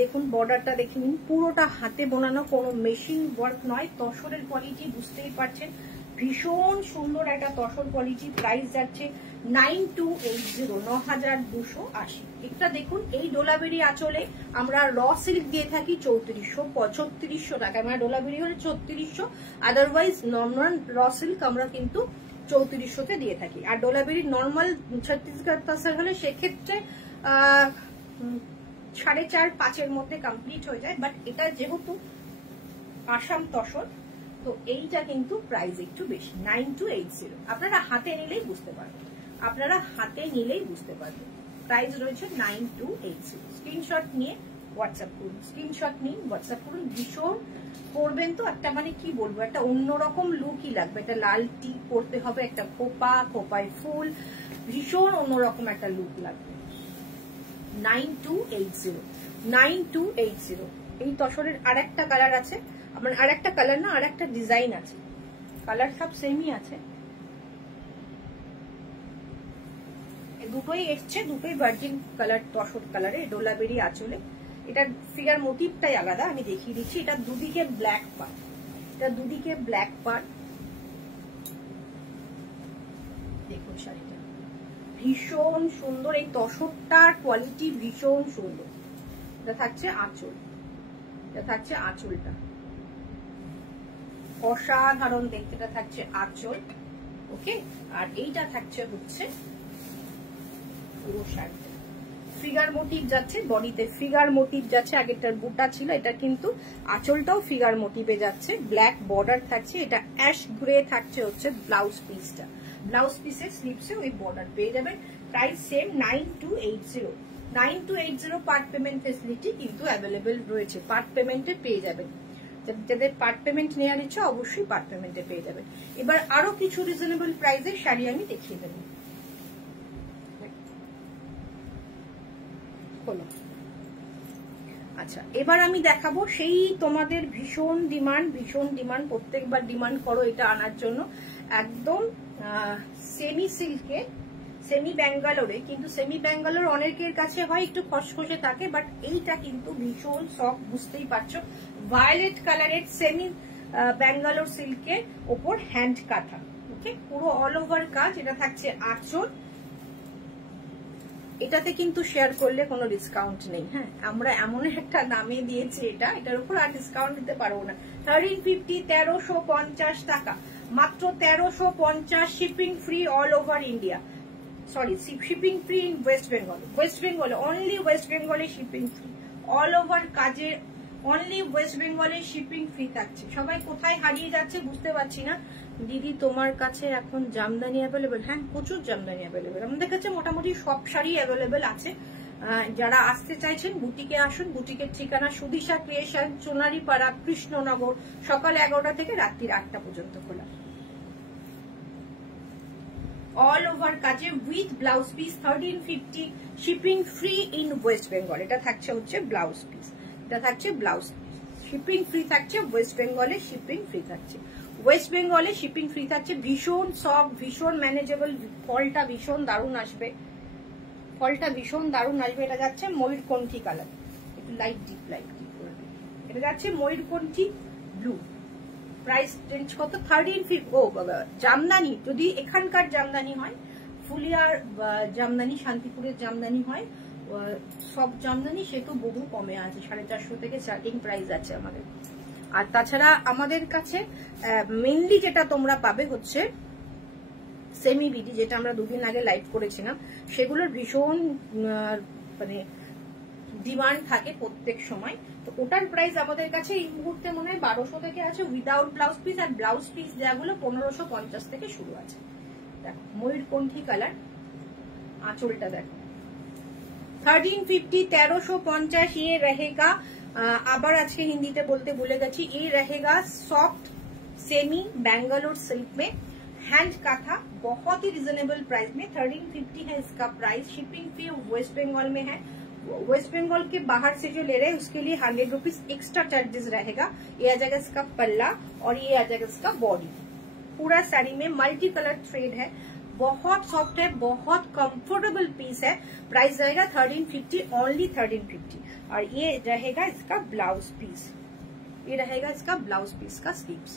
দেখুন বর্ডারটা দেখে নিন, পুরোটা হাতে বোনানো, কোনো মেশিন ওয়ার্ক নয়। তসরের কোয়ালিটি বুঝতেই পারছেন, ভীষণ সুন্দর একটা তসর কোয়ালিটি। প্রাইস যাচ্ছে 9280, 9280। এটা দেখুন, এই ডোলাবেরি আঁচলে আমরা র সিল্ক দিয়ে থাকি 3400 টাকা। আমরা ডোলাবেরি হলে 3400, আদারওয়াইজ নর্মাল র সিল্ক আমরা কিন্তু 3400-তে দিয়ে থাকি। আর ডোলাবেরি নর্মাল ছত্তিশগড় তসর হলে সেক্ষেত্রে 4.5-5-এর মধ্যে কমপ্লিট হয়ে যায়। বাট এটা যেহেতু আসাম তসর, তো এইটা কিন্তু প্রাইস একটু বেশি, 9280। আপনারা হাতে নিলেই বুঝতে পারবেন, প্রাইস রয়েছে 9280। স্ক্রিনশট নিয়ে হোয়াটসঅ্যাপ করুন, ভীষণ পরবেন তো একটা মানে কি বলবো, একটা অন্যরকম লুকই লাগবে। একটা লাল টি পরতে হবে, একটা খোপায় ফুল, ভীষণ অন্যরকম একটা লুক লাগবে। 9280। এই তসরের আরেকটা কালার আছে, আমার আরেকটা কালার না, আরেকটা ডিজাইন আছে, কালার সব সেমই আছে। দুটোই এসছে, দুটোই ভার্জিন কালার, তসর কালারে, ডোলাবেরি আঁচলে। এটার ফিগার মোটিভটাই আলাদা, আমি দেখিয়ে দিচ্ছি। এটা দুদিকে ব্ল্যাক পার্ট, দেখুন শাড়িটা ভীষণ সুন্দর। এই তসরটার কোয়ালিটি ভীষণ সুন্দর। এটা থাকছে আঁচলটা অসাধারণ দেখতে, এটা থাকছে আঁচল। ওকে, আর এইটা থাকছে হচ্ছে পুরো শাড়িটা ফিগার মোটিভ যাচ্ছে, বডিতে ফিগার মোটিভ যাচ্ছে। আগেরটার বুটা ছিল, এটা কিন্তু আঁচলটাও ফিগার মোটিভে যাচ্ছে, ব্ল্যাক বর্ডার থাকছে। এটা অ্যাশ গ্রে থাকছে হচ্ছে ব্লাউজ পিসটা, ব্লাউজ পিসের স্লিপসে ওই বর্ডার পেয়ে যাবেন। Price same 9280। Part payment facility কিন্তু অ্যাভেলেবেল রয়েছে, পার্ট পেমেন্টে পেয়ে যাবেন। যাদের পার্ট পেমেন্ট নেওয়ার ইচ্ছা অবশ্যই পার্ট পেমেন্টে পেয়ে যাবেন। এবার আরো কিছু রিজনেবল প্রাইসের শাড়ি আমি দেখিয়ে দেবো। আচ্ছা, এবার আমি দেখাবো সেই তোমাদের ভীষণ ডিমান্ড, প্রত্যেকবার ডিমান্ড করো এটা আনার জন্য, একদম সেমি ব্যাঙ্গালোরে, কিন্তু সেমি ব্যাঙ্গালোর অনেকের কাছে হয় একটু খসখসে থাকে, বাট এইটা কিন্তু ভীষণ সফট, বুঝতেই পারছো। ভায়োলেট কালারের সেমি ব্যাঙ্গালোর সিল্কের ওপর হ্যান্ড কাঁথা, ওকে, পুরো অল ওভার কাজ। এটা থাকছে আঁচল। এটাতে কিন্তু শেয়ার করলে কোনো ডিসকাউন্ট নেই, হ্যাঁ, আমরা এমন একটা দামে দিয়েছি এটার উপর আর ডিসকাউন্ট দিতে পারবো না। 1350, 1350 টাকা, মাত্র 1350, shipping free all over India. Sorry, shipping free in West Bengal, West Bengal only, West বেঙ্গলে শিপিং ফ্রি অল ওভার কাজে, অনলি ওয়েস্ট বেঙ্গলে শিপিং ফ্রি থাকছে। সবাই কোথায় হারিয়ে যাচ্ছে বুঝতে পারছি না। দিদি তোমার কাছে এখন জামদানি অ্যাভেলেবেল? হ্যাঁ, প্রচুর জামদানি অ্যাভেলেবেল আমাদের কাছে, মোটামুটি সব শাড়ি অ্যাভেলেবেল আছে। যারা আসতে চাইছেন বুটিকে আসুন। বুটিকের ঠিকানা সুদিশা ক্রিয়েশন, চুনারিপাড়া, কৃষ্ণনগর, সকাল 11টা থেকে রাত্রি 8টা পর্যন্ত খোলা। অল ওভার কাজে with blouse piece, 1350, shipping free in West Bengal. এটা থাকছে হচ্ছে ব্লাউজ পিস, এটা থাকছে ব্লাউজ পিস, শিপিং ফ্রি থাকছে ওয়েস্ট বেঙ্গলে, শিপিং ফ্রি থাকছে ওয়েস্ট বেঙ্গলে, শিপিং ফ্রি থাকছে। ভীষণ সফট, ভীষণ ম্যানেজেবল, ফলটা ভীষণ দারুণ আসবে, ফলটা ভীষণ দারুণ আসবে। এটা যাচ্ছে ময়ূরকণ্ঠী কালার, একটু লাইট ডিপ করবে। এটা যাচ্ছে ময়ূরকণ্ঠী ব্লু। প্রাইস রেঞ্জ কত? 1350। ও বাবা, জামদানি যদি এখানকার জামদানি হয়, ফুলিয়ার জামদানি, শান্তিপুরের জামদানি হয়, সব জামদানি সে তো বহু কমে আছে, 450 থেকে স্টার্টিং প্রাইস আছে আমাদের। আর তাছাড়া আমাদের কাছে মেনলি যেটা তোমরা পাবে হচ্ছে সেমি বিডি, যেটা আমরা দুদিন আগে লাইভ করেছিলাম, সেগুলোর ভীষণ মানে ডিমান্ড থাকে প্রত্যেক সময়। তো ওটার প্রাইস আমাদের কাছে এই মুহূর্তে মনে হয় 1200 থেকে আছে উইদাউট ব্লাউজ পিস, আর ব্লাউজ পিস দেওয়াগুলো 1550 থেকে শুরু আছে। দেখো ময়ূরকণ্ঠী কালার, আঁচলটা দেখো। 1350, 1350 ये रहेगा। আবার আজকে হিন্দিতে বলতে ভুলে গেছি। ये रहेगा सॉफ्ट सेमी बैंगलोर सिल्क में हैंड काथा, बहुत ही रिजनेबल प्राइस में। 1350 है इसका प्राइस। शिपिंग फी वेस्ट बंगाल में है, वेस्ट बंगाल के बाहर से जो ले रहे हैं उसके लिए 100 रुपीज एक्स्ट्रा चार्जेस रहेगा। ये आ जाएगा इसका पल्ला और ये आ जाएगा इसका बॉडी। पूरा साड़ी में मल्टी कलर थ्रेड है, बहुत सॉफ्ट है, बहुत कंफर्टेबल पीस है। प्राइस रहेगा 1350, ओनली 1350। और ये रहेगा इसका ब्लाउज पीस, ये रहेगा इसका ब्लाउज पीस का स्लीव्स।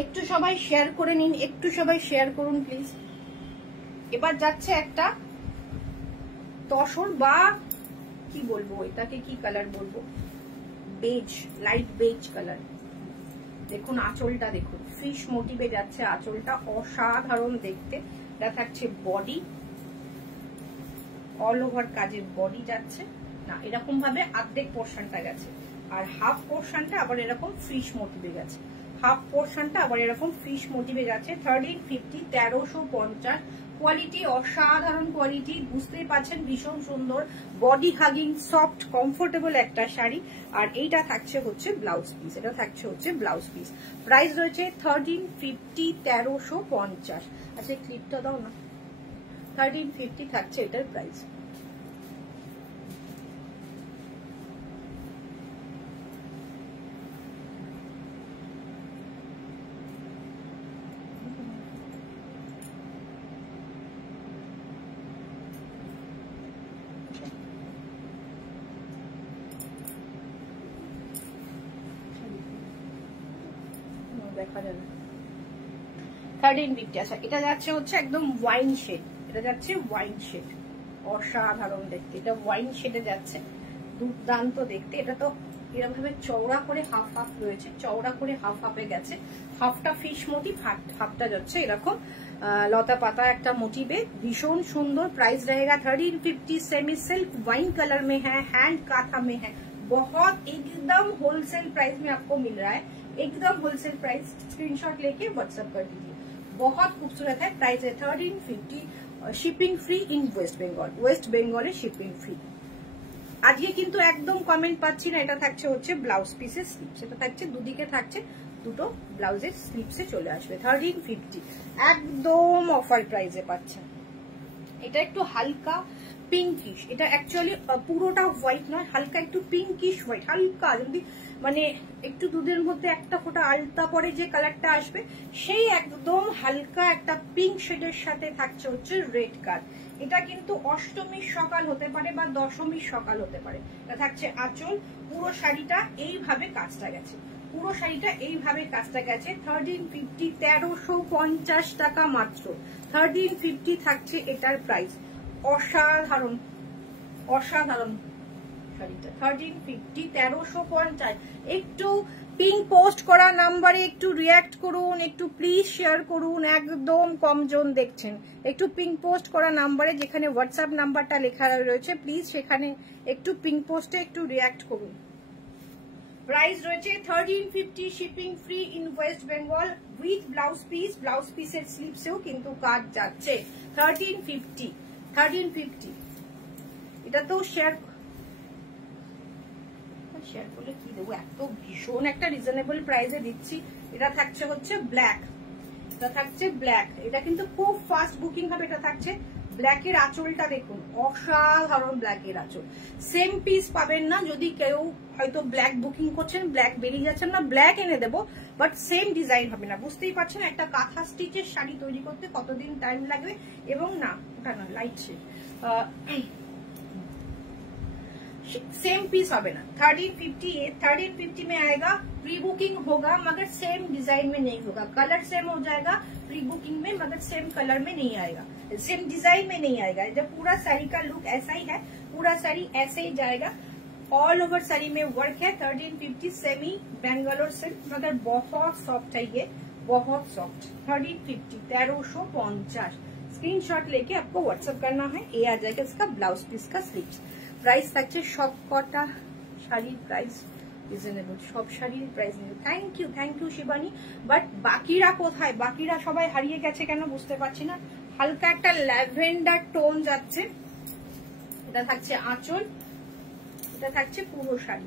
একটু সবাই শেয়ার করে নিন, একটু সবাই শেয়ার করুন প্লিজ। এবার যাচ্ছে একটা তসর বা কি বলবো, এটাকে কি কালার বলবো, বেজ, লাইট বেজ কালার। দেখুন আঁচলটা দেখুন, ফিশ মোটিভে যাচ্ছে আঁচলটা, অসাধারণ দেখতে। এটা থাকছে বডি, অল ওভার কাজের বডি যাচ্ছে না, এরকম ভাবে অর্ধেক পোর্শনটা গেছে, আর হাফ পোর্শনটা আবার এরকম ফিশ মোটিভে গেছে, হাফ পোর্শনটা আবার এরকম ফিশ মোটিভে যাচ্ছে। 1350, 1350। কোয়ালিটি অসাধারণ কোয়ালিটি, বুঝতেই পারছেন, ভীষণ সুন্দর বডি হাগিং সফট কমফোর্টেবল একটা শাড়ি। আর এইটা থাকছে হচ্ছে ব্লাউজ পিস, এটা থাকছে হচ্ছে ব্লাউজ পিস। প্রাইস রয়েছে 1350, 1350। আচ্ছা ক্লিপটা দাও না। 1350 থাকছে এটার প্রাইস। দেখা যাবে 1350। আচ্ছা এটা যাচ্ছে হচ্ছে একদম ওয়াইন শেড, এটা যাচ্ছে ওয়াইন শেড, অসাধারণ দেখতে। এটা ওয়াইন শেডে যাচ্ছে, দুর্দান্ত দেখতে। এটা তো এরকম ভাবে চওড়া করে হাফ হাফ রয়েছে, চওড়া করে হাফ হাফে গেছে, হাফটা ফিশ মোটিভ, হাফটা যাচ্ছে এরকম লতা পাতা একটা मोटिवे, भीषण सुंदर। प्राइस रहेगा 1350। सेमी सिल्क वाइन कलर में है, हैंड काथा में है, बहुत एकदम होलसेल प्राइस में आपको मिल रहा है, एकदम होलसेल प्राइस। स्क्रीनशॉट लेके व्हाट्सएप कर दीजिए, बहुत खूबसूरत है। प्राइस है 1350। Shipping free in West Bengal, West বেঙ্গলে শিপিং ফ্রি। আজকে কিন্তু একদম কমেন্ট পাচ্ছি না। এটা থাকছে হচ্ছে ব্লাউজ পিসের স্লিপস, এটা থাকছে দুদিকে থাকছে দুটো ব্লাউজের স্লিপসে চলে আসবে 1350, একদম অফার প্রাইসে পাচ্ছেন। এটা একটু হালকা পিঙ্কিশ, এটা অ্যাকচুয়ালি পুরোটা হোয়াইট নয়, হালকা একটু পিঙ্কিশ হোয়াইট, হালকা যদি মানে একটু দুধের মধ্যে একটা ফোঁটা আলতা পরে যে কালারটা আসবে সেই একদম হালকা একটা পিঙ্ক শেডের সাথে থাকছে হচ্ছে রেড কালার। এটা কিন্তু অষ্টমীর সকাল হতে পারে বা দশমীর সকাল হতে পারে। এটা থাকছে আঁচল, পুরো শাড়িটা এইভাবে কাজটা গেছে, পুরো শাড়িটা এইভাবে কাজটা গেছে 1350, 1350 টাকা মাত্র। 1350 থাকছে এটার প্রাইস, অসাধারণ অসাধারণ শাড়িটা 1350, 1350। একটু পিং পোস্ট করা নাম্বারে একটু রিয়াক্ট করুন, একটু প্লিজ শেয়ার করুন, একদম কম জন দেখছেন। একটু পিং পোস্ট করা নাম্বারে যেখানে হোয়াটসঅ্যাপ নাম্বারটা লেখা রয়েছে প্লিজ সেখানে একটু পিং পোস্টে একটু রিয়াক্ট করুন। প্রাইস রয়েছে 1350, shipping free in West Bengal with blouse piece, blouse পিসের স্লিপসেও কিন্তু কাজ যাচ্ছে 1350, 1350। এটা তো শেয়ার করলে কি দেবো, এত ভীষণ একটা রিজনেবল প্রাইসে দিচ্ছি। এটা থাকছে হচ্ছে ব্ল্যাক, এটা থাকছে ব্ল্যাক, এটা কিন্তু খুব ফাস্ট বুকিং হবে। এটা থাকছে ব্ল্যাকের আঁচলটা দেখুন, অসাধারণ ব্ল্যাকের আঁচল। সেম পিস পাবেন না, যদি কেউ হয়তো ব্ল্যাক বুকিং করছেন, ব্ল্যাক বেরিয়ে যাচ্ছেন না, ব্ল্যাক এনে দেবো, বাট সেম ডিজাইন হবে না। বুঝতেই পারছেন একটা কাঁথা স্টিচের শাড়ি তৈরি করতে কতদিন টাইম লাগবে। এবং না ওটা না লাইট শেড, सेम पीस হবে না। 1350 में आएगा, प्री बुकिंग होगा मगर सेम डिजाइन में नहीं होगा, कलर सेम हो जाएगा प्री बुकिंग में मगर सेम कलर में नहीं आएगा, सेम डिजाइन में नहीं आएगा। जब पूरा साड़ी का लुक ऐसा ही है, पूरा साड़ी ऐसे ही जाएगा, ऑल ओवर साड़ी में वर्क है। 1350 सेमी बेंगलोर सिल्क, मगर बहुत सॉफ्ट है ये, बहुत सॉफ्ट। 1350, 1350। स्क्रीनशॉट लेके आपको व्हाट्सएप करना है, ये आ जाएगा इसका ब्लाउज पीस का स्लीव्स। প্রাইস থাকছে সব কটা শাড়ির প্রাইস রিজনেবল, সব শাড়ির প্রাইস নেই। Thank you Shivani. বাট বাকিরা কোথায়, বাকিরা সবাই হারিয়ে গেছে কেন বুঝতে পারছি না। হালকা একটা ল্যাভেন্ডার টোন যাচ্ছে, এটা থাকছে আঁচল, এটা থাকছে পুরো sari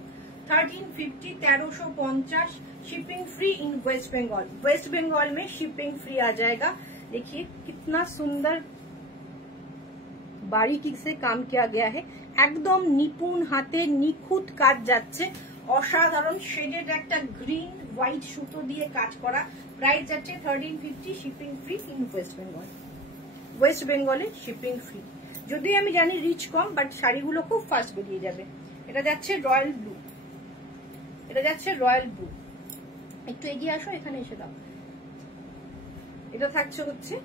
1350, 1350। Shipping free in West Bengal, West Bengal में शिपिंग फ्री आ जाएगा। देखिए कितना सुंदर बारीकी से काम किया गया है, একদম নিপুণ হাতে নিখুঁত কাজ যাচ্ছে, অসাধারণ শেডের একটা গ্রিন হোয়াইট সুতো দিয়ে কাজ করা। প্রাইস যাচ্ছে 1350, shipping free in West Bengal, West বেঙ্গলে শিপিং ফ্রি। যদি আমি জানি রিচ কম, বাট শাড়িগুলো খুব ফাস্ট বেরিয়ে যাবে। এটা যাচ্ছে রয়্যাল ব্লু, এটা যাচ্ছে রয়্যাল ব্লু। একটু এগিয়ে আসো, এখানে এসে দাও। এটা থাকছে হচ্ছে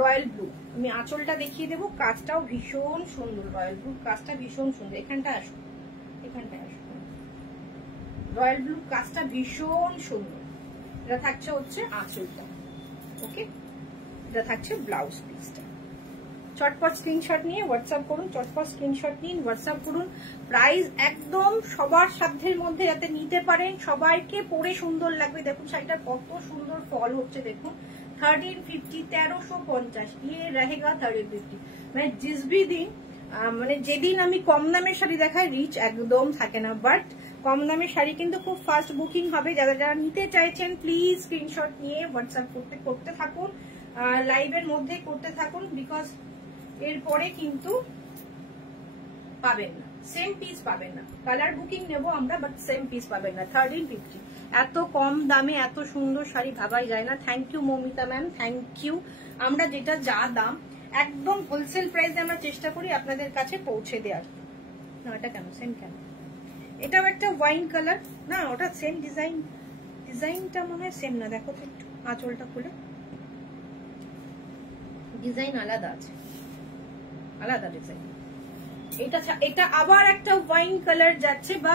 রয়্যাল ব্লু। আমি আঁচলটা দেখিয়ে দেবো, কাজটাও ভীষণ সুন্দর, রয়্যাল ব্লু কাজটা ভীষণ সুন্দর। এখানটা আসো, এখানটায় আসো, রয়্যাল ব্লু কাজটা ভীষণ সুন্দর। এটা থাকছে হচ্ছে আঁচলটা, ওকে। এটা থাকছে ব্লাউজ পিসটা। চটপট স্ক্রিনশট নিয়ে হোয়াটসঅ্যাপ করুন, চটপট স্ক্রিনশট নিন হোয়াটসঅ্যাপ করুন। প্রাইস একদম সবার সাধ্যের মধ্যে যাতে নিতে পারেন, সবাইকে পরে সুন্দর লাগবে। দেখুন শাড়িটা কত সুন্দর ফল হচ্ছে, দেখুন 1350, 1350 ये रहेगा 1350। মানে जिस भी दिन মানে যেদিন আমি কম দামের শাড়ি দেখাই রিচ একদম থাকে না, বাট কম দামের শাড়ি কিন্তু খুব ফাস্ট বুকিং হবে। যারা যারা নিতে চাইছেন প্লিজ স্ক্রিনশট নিয়ে হোয়াটসঅ্যাপ করতে থাকুন, লাইভের মধ্যে করতে থাকুন, বিকজ এরপরে কিন্তু পাবেন না, সেম পিস পাবেন না। কালার বুকিং নেবো আমরা, বাট সেম পিস পাবেন না। 1350 এত কম দামে এত সুন্দর শাড়ি ভাবাই যায় না। Thank you Mamita ma'am, thank you. আমরা যেটা যা দাম একদম হোলসেল প্রাইসে আমরা চেষ্টা করি আপনাদের কাছে পৌঁছে দেওয়ার। না এটা কেন সেম কেন, এটাও একটা ওয়াইন কালার না, ওটা সেম ডিজাইন, ডিজাইনটা মনে হয় সেম না। দেখো তো একটু আঁচলটা খুলে, ডিজাইন আলাদা আছে, আলাদা ডিজাইন। এটা আবার একটা ওয়াইন কালার যাচ্ছে বা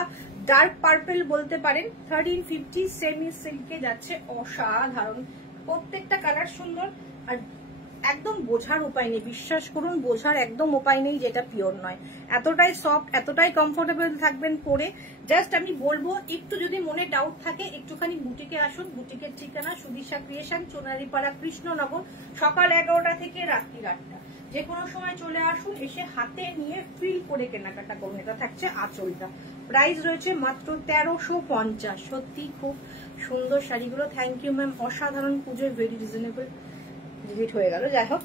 ডার্ক পার্পল বলতে পারেন। 1350 সেমি সিল্কে যাচ্ছে, অসাধারণ। প্রত্যেকটা কালার সুন্দর। আর একদম বোঝার উপায় নেই, বিশ্বাস করুন বোঝার একদম উপায় নেই যেটা পিওর নয়। এতটাই সফট, এতটাই কমফোর্টেবল থাকবেন পরে। জাস্ট আমি বলবো একটু যদি মনে ডাউট থাকে একটুখানি বুটিকে আসুন। বুটিকের ঠিকানা সুদিশা ক্রিয়েশন, চোনারিপাড়া, কৃষ্ণনগর, সকাল 11টা থেকে রাত্রি 8টা। যে কোনো সময় চলে আসুন, এসে হাতে নিয়ে ফিল করে কেনাকাটা করুন। এটা থাকছে আঁচলটা, প্রাইস রয়েছে মাত্র 1350। সত্যি খুব সুন্দর শাড়িগুলো। থ্যাংক ইউ ম্যাম, অসাধারণ পুজোয় ভেরি রিজনেবল। ডিলিট হয়ে গেল, যাই হোক।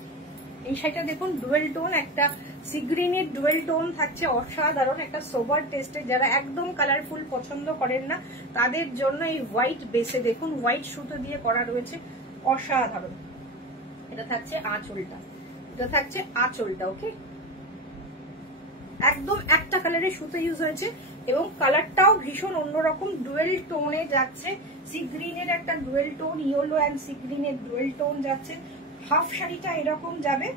এই শাড়িটা দেখুন, ডুয়েল টোন, একটা সি গ্রিনের ডুয়েল টোন থাকছে, অসাধারণ একটা সোবার টেস্টে। যারা একদম কালারফুল পছন্দ করেন না তাদের জন্য এই হোয়াইট বেসে দেখুন, হোয়াইট সুতো দিয়ে করা রয়েছে, অসাধারণ। এটা থাকছে আঁচলটা, এটা থাকছে আঁচলটা। ওকে, একদম একটা কালারের সুতো ইউজ হয়েছে এবং কালারটাও ভীষণ অন্যরকম, ডুয়েল টোনে যাচ্ছে। সি গ্রিনের একটা dual tone, yellow and sea গ্রিনের ডুয়েল টোন যাচ্ছে। হাফ শাড়িটা এরকম যাবে,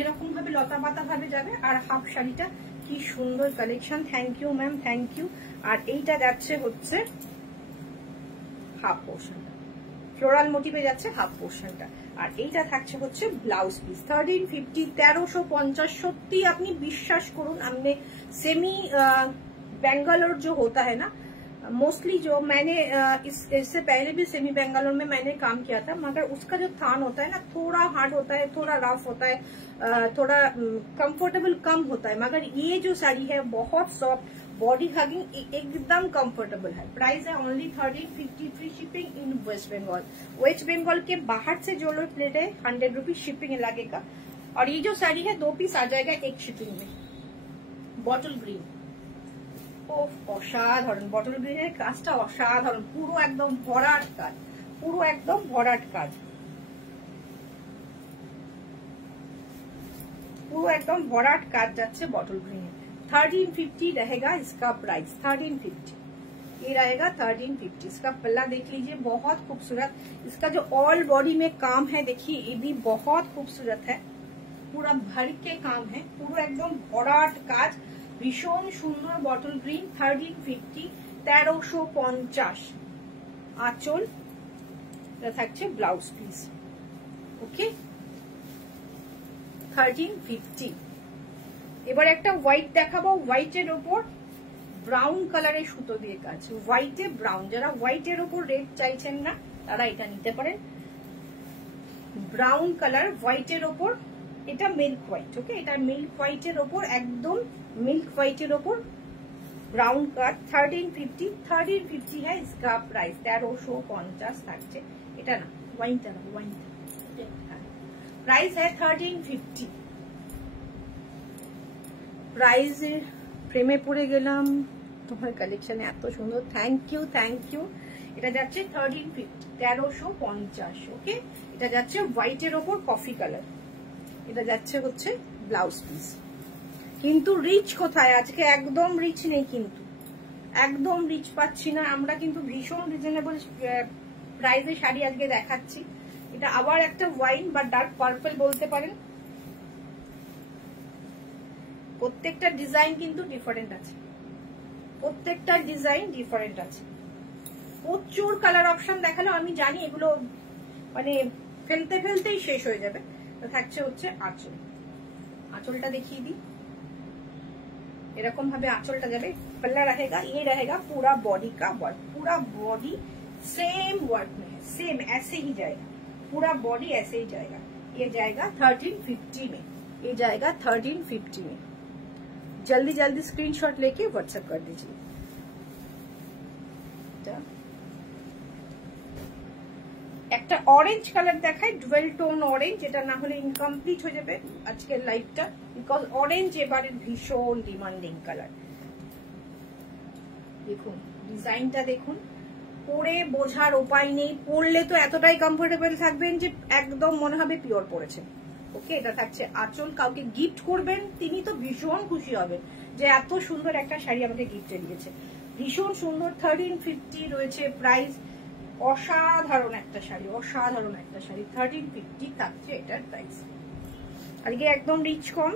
এরকম ভাবে লতা পাতা ভাবে যাবে, আর হাফ শাড়িটা কি সুন্দর collection. Thank you ma'am, thank you. আর এইটা যাচ্ছে হচ্ছে হাফ পোর্শনটা, ফ্লোরাল মোটিভে যাচ্ছে হাফ পোর্শনটা। আর এইটা থাকছে হচ্ছে ব্লাউজ পিস। 1350, 1350। সত্যি আপনি বিশ্বাস করুন, हमने सेमी बेंगलोर जो होता है ना, मोस्टली जो मैंने इससे पहले भी सेमी बेंगलोर में मैंने काम किया था, मगर उसका जो थान होता है ना थोड़ा हार्ड होता है, थोड़ा रफ होता है, थोड़ा कंफर्टेबल कम होता है। मगर ये जो साड़ी है बहुत सॉफ्ट, बॉडी हगिंग, एकदम कंफर्टेबल है। प्राइस है only 1350, free shipping in West Bengal. West Bengal के बाहर से जो लोग ले रहे 100 रुपीज शिपिंग लगेगा। और ये जो साड़ी है 2 पीस आ जाएगा एक शिपिंग में। बॉटल ग्रीन, অসাধারণ, বটল গ্রিনের কাজটা অসাধারণ, পুরো একদম ভরাট কাজ, পুরো একদম ভরাট কাজ, পুরো একদম ভরাট কাজ যাচ্ছে বটল গ্রিনে। 1350 रहेगा इसका प्राइस, 1350 ये रहेगा 1350। इसका पल्ला देख लीजिए, बहुत खूबसूरत। इसका जो ऑल बॉडी में काम है देखिए, ये भी बहुत खूबसूरत है, पूरा भर के काम है, पूरा एकदम भराट काज, भीषण सुंदर बॉटल ग्रीन। 1350, 1350 आंचल, থাকছে ব্লাউজ পিস। ওকে, 1350। এবার একটা হোয়াইট দেখাবো, হোয়াইটের ওপর ব্রাউন কালারের সুতো দিয়ে কাজ, হোয়াইটে ব্রাউন। যারা হোয়াইটের ওপর রেড চাইছেন না তারা এটা নিতে পারেন। ব্রাউন কালার হোয়াইটের ওপর, এটা মিল্ক হোয়াইট। ওকে, এটা মিল্ক হোয়াইটের ওপর, একদম मिल्क व्हाइट के ऊपर ब्राउन काट। 1350, 1350 है इसका प्राइस। 1350 থাকছে, এটা না ওয়াইনটা না, ওয়াইনটা প্রাইস है 1350। প্রাইস প্রেমে পড়ে গেলাম তোমার কালেকশনে, এত সুন্দর। Thank you, thank you. এটা যাচ্ছে 1350, 1350। ওকে, এটা যাচ্ছে হোয়াইটের ওপর কফি কালার, এটা যাচ্ছে হচ্ছে ব্লাউজ পিস। কিন্তু রিচ কোথায় আজকে? একদম রিচ নেই, কিন্তু একদম রিচ পাচ্ছি না আমরা, কিন্তু ভীষণ রিজনেবল প্রাইসে শাড়ি আজকে দেখাচ্ছি। এটা আবার একটা ওয়াইন বা ডার্ক পার্পল বলতে পারেন। প্রত্যেকটা ডিজাইন কিন্তু ডিফারেন্ট আছে, প্রত্যেকটা ডিজাইন ডিফারেন্ট আছে। প্রচুর কালার অপশন দেখালো, আমি জানি এগুলো মানে ফেলতে ফেলতেই শেষ হয়ে যাবে। তো থাকছে হচ্ছে আঁচল, আঁচলটা দেখিয়ে দিই। এরকম ভাবে আঁচলটা যাবে, पल्ला रहेगा, ये रहेगा पूरा बॉडी का वर्क, पूरा बॉडी सेम वर्क में है, सेम ऐसे ही जाएगा, पूरा बॉडी ऐसे ही जाएगा। ये जाएगा 1350 में, ये जाएगा 1350 में। जल्दी जल्दी स्क्रीनशॉट लेके व्हाट्सएप कर दीजिए। একটা অরেঞ্জ কালার দেখাই, ডুয়েল টোন অরেঞ্জ, এটা না হলে ইনকমপ্লিট হয়ে যাবে আজকের লাইভটা, বিকজ অরেঞ্জ এবারে ভীষণ ডিমান্ডিং কালার। দেখুন ডিজাইনটা দেখুন, পরে বোঝার উপায় নেই, পরলে তো এতটাই কমফোর্টেবল থাকবেন যে একদম মনে হবে পিওর পরেছেন। ওকে, এটা থাকছে আঁচল। কাউকে গিফট করবেন তিনি তো ভীষণ খুশি হবেন যে এত সুন্দর একটা শাড়ি আমাকে গিফটে দিয়েছে, ভীষণ সুন্দর। 1350 রয়েছে প্রাইস, অসাধারণ একটা শাড়ি, অসাধারণ একটা শাড়ি। 1350 থাকছে এটার প্রাইস। আজকে একদম রিচ কম,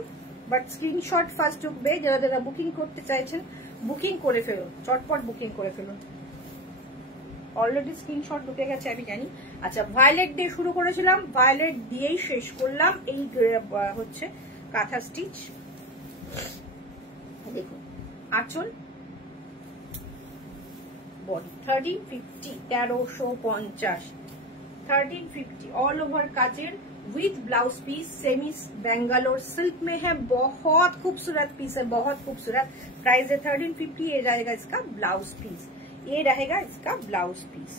বাট স্ক্রিনশট ফার্স্ট ঢুকবে। যারা যারা বুকিং করতে চাইছেন বুকিং করে ফেলুন, চটপট বুকিং করে ফেলুন। অলরেডি স্ক্রিনশট ঢুকে গেছে আমি জানি। আচ্ছা, ভায়োলেট দিয়ে শুরু করেছিলাম, ভায়োলেট দিয়েই শেষ করলাম। এই হচ্ছে কাঁথা স্টিচ। দেখুন আঁচল, বডি 1350, 1350, 1350 ऑल ओवर काचेर with blouse piece, semi Bangalore silk में है। बहुत खूबसूरत पीस है, बहुत खूबसूरत। प्राइस है 1350। ये रहेगा इसका ब्लाउज पीस, ये रहेगा इसका ब्लाउज पीस।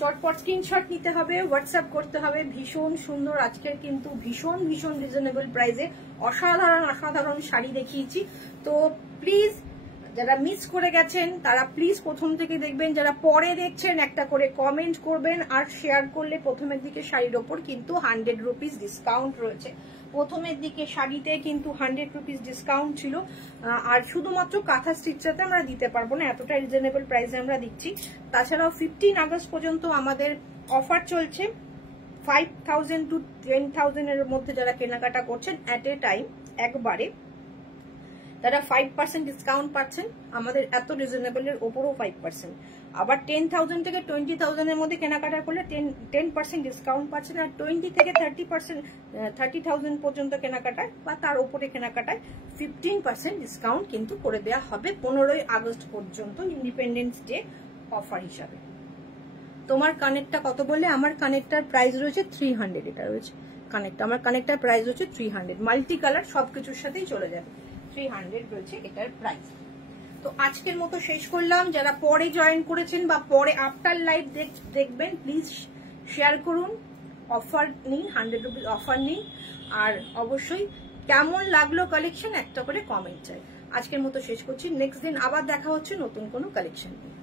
চটপট স্ক্রিনশট নিতে হবে, হোয়াটসঅ্যাপ করতে হবে। ভীষণ সুন্দর আজকের কিন্তু ভীষণ ভীষণ রিজনেবল প্রাইসে অসাধারণ অসাধারণ শাড়ি দেখিয়েছি। তো প্লিজ যারা মিস করে গেছেন তারা প্লিজ প্রথম থেকে দেখবেন, যারা পরে দেখছেন একটা করে কমেন্ট করবেন আর শেয়ার করলে। প্রথমের দিকে শাড়ির ওপর কিন্তু 100 রুপিস ডিসকাউন্ট রয়েছে। প্রথমের দিকে শাড়িতে কিন্তু 100 রুপিস ডিসকাউন্ট ছিল। আর শুধুমাত্র কাঁথা স্টিচটাতে আমরা দিতে পারবো না, এতটা রিজনেবল প্রাইসে আমরা দিচ্ছি। তাছাড়াও 15 আগস্ট পর্যন্ত আমাদের অফার চলছে। 5000 to 10,000 এর মধ্যে যারা কেনাকাটা করছেন অ্যাট এ টাইম একবারে, তারা 5% ডিসকাউন্ট পাচ্ছেন। আমাদের এত রিজনেবলের ওপরও 5%। আবার 10,000 থেকে 20,000 এর মধ্যে কেনাকাটা করলে 10% ডিসকাউন্ট পাচ্ছেন। আর 20 থেকে 30,000 পর্যন্ত কেনাকাটায় বা তার উপরে কেনাকাটায় 15% ডিসকাউন্ট কিন্তু করে দেওয়া হবে 15 আগস্ট পর্যন্ত, ইন্ডিপেন্ডেন্স ডে অফার হিসাবে। তোমার কানেক্টটা কত বললে? আমার কানেক্টার প্রাইস রয়েছে 300। এটা রয়েছে কানেক্ট, আমার কানেক্টার প্রাইস হচ্ছে 300। মাল্টি কালার সবকিছুর সাথেই চলে যাবে। 300 রয়েছে এটার প্রাইস। তো আজকের মতো শেষ করলাম। যারা পরে জয়েন করেছেন বা পরে আফটার লাইভ দেখবেন প্লিজ শেয়ার করুন। অফার নিন, 100 রুপিস অফার নিন। আর অবশ্যই কেমন লাগলো কালেকশন একটা করে কমেন্ট চাই। আজকের মতো শেষ করছি, নেক্সট দিন আবার দেখা হচ্ছে নতুন কোনো কালেকশন নিয়ে।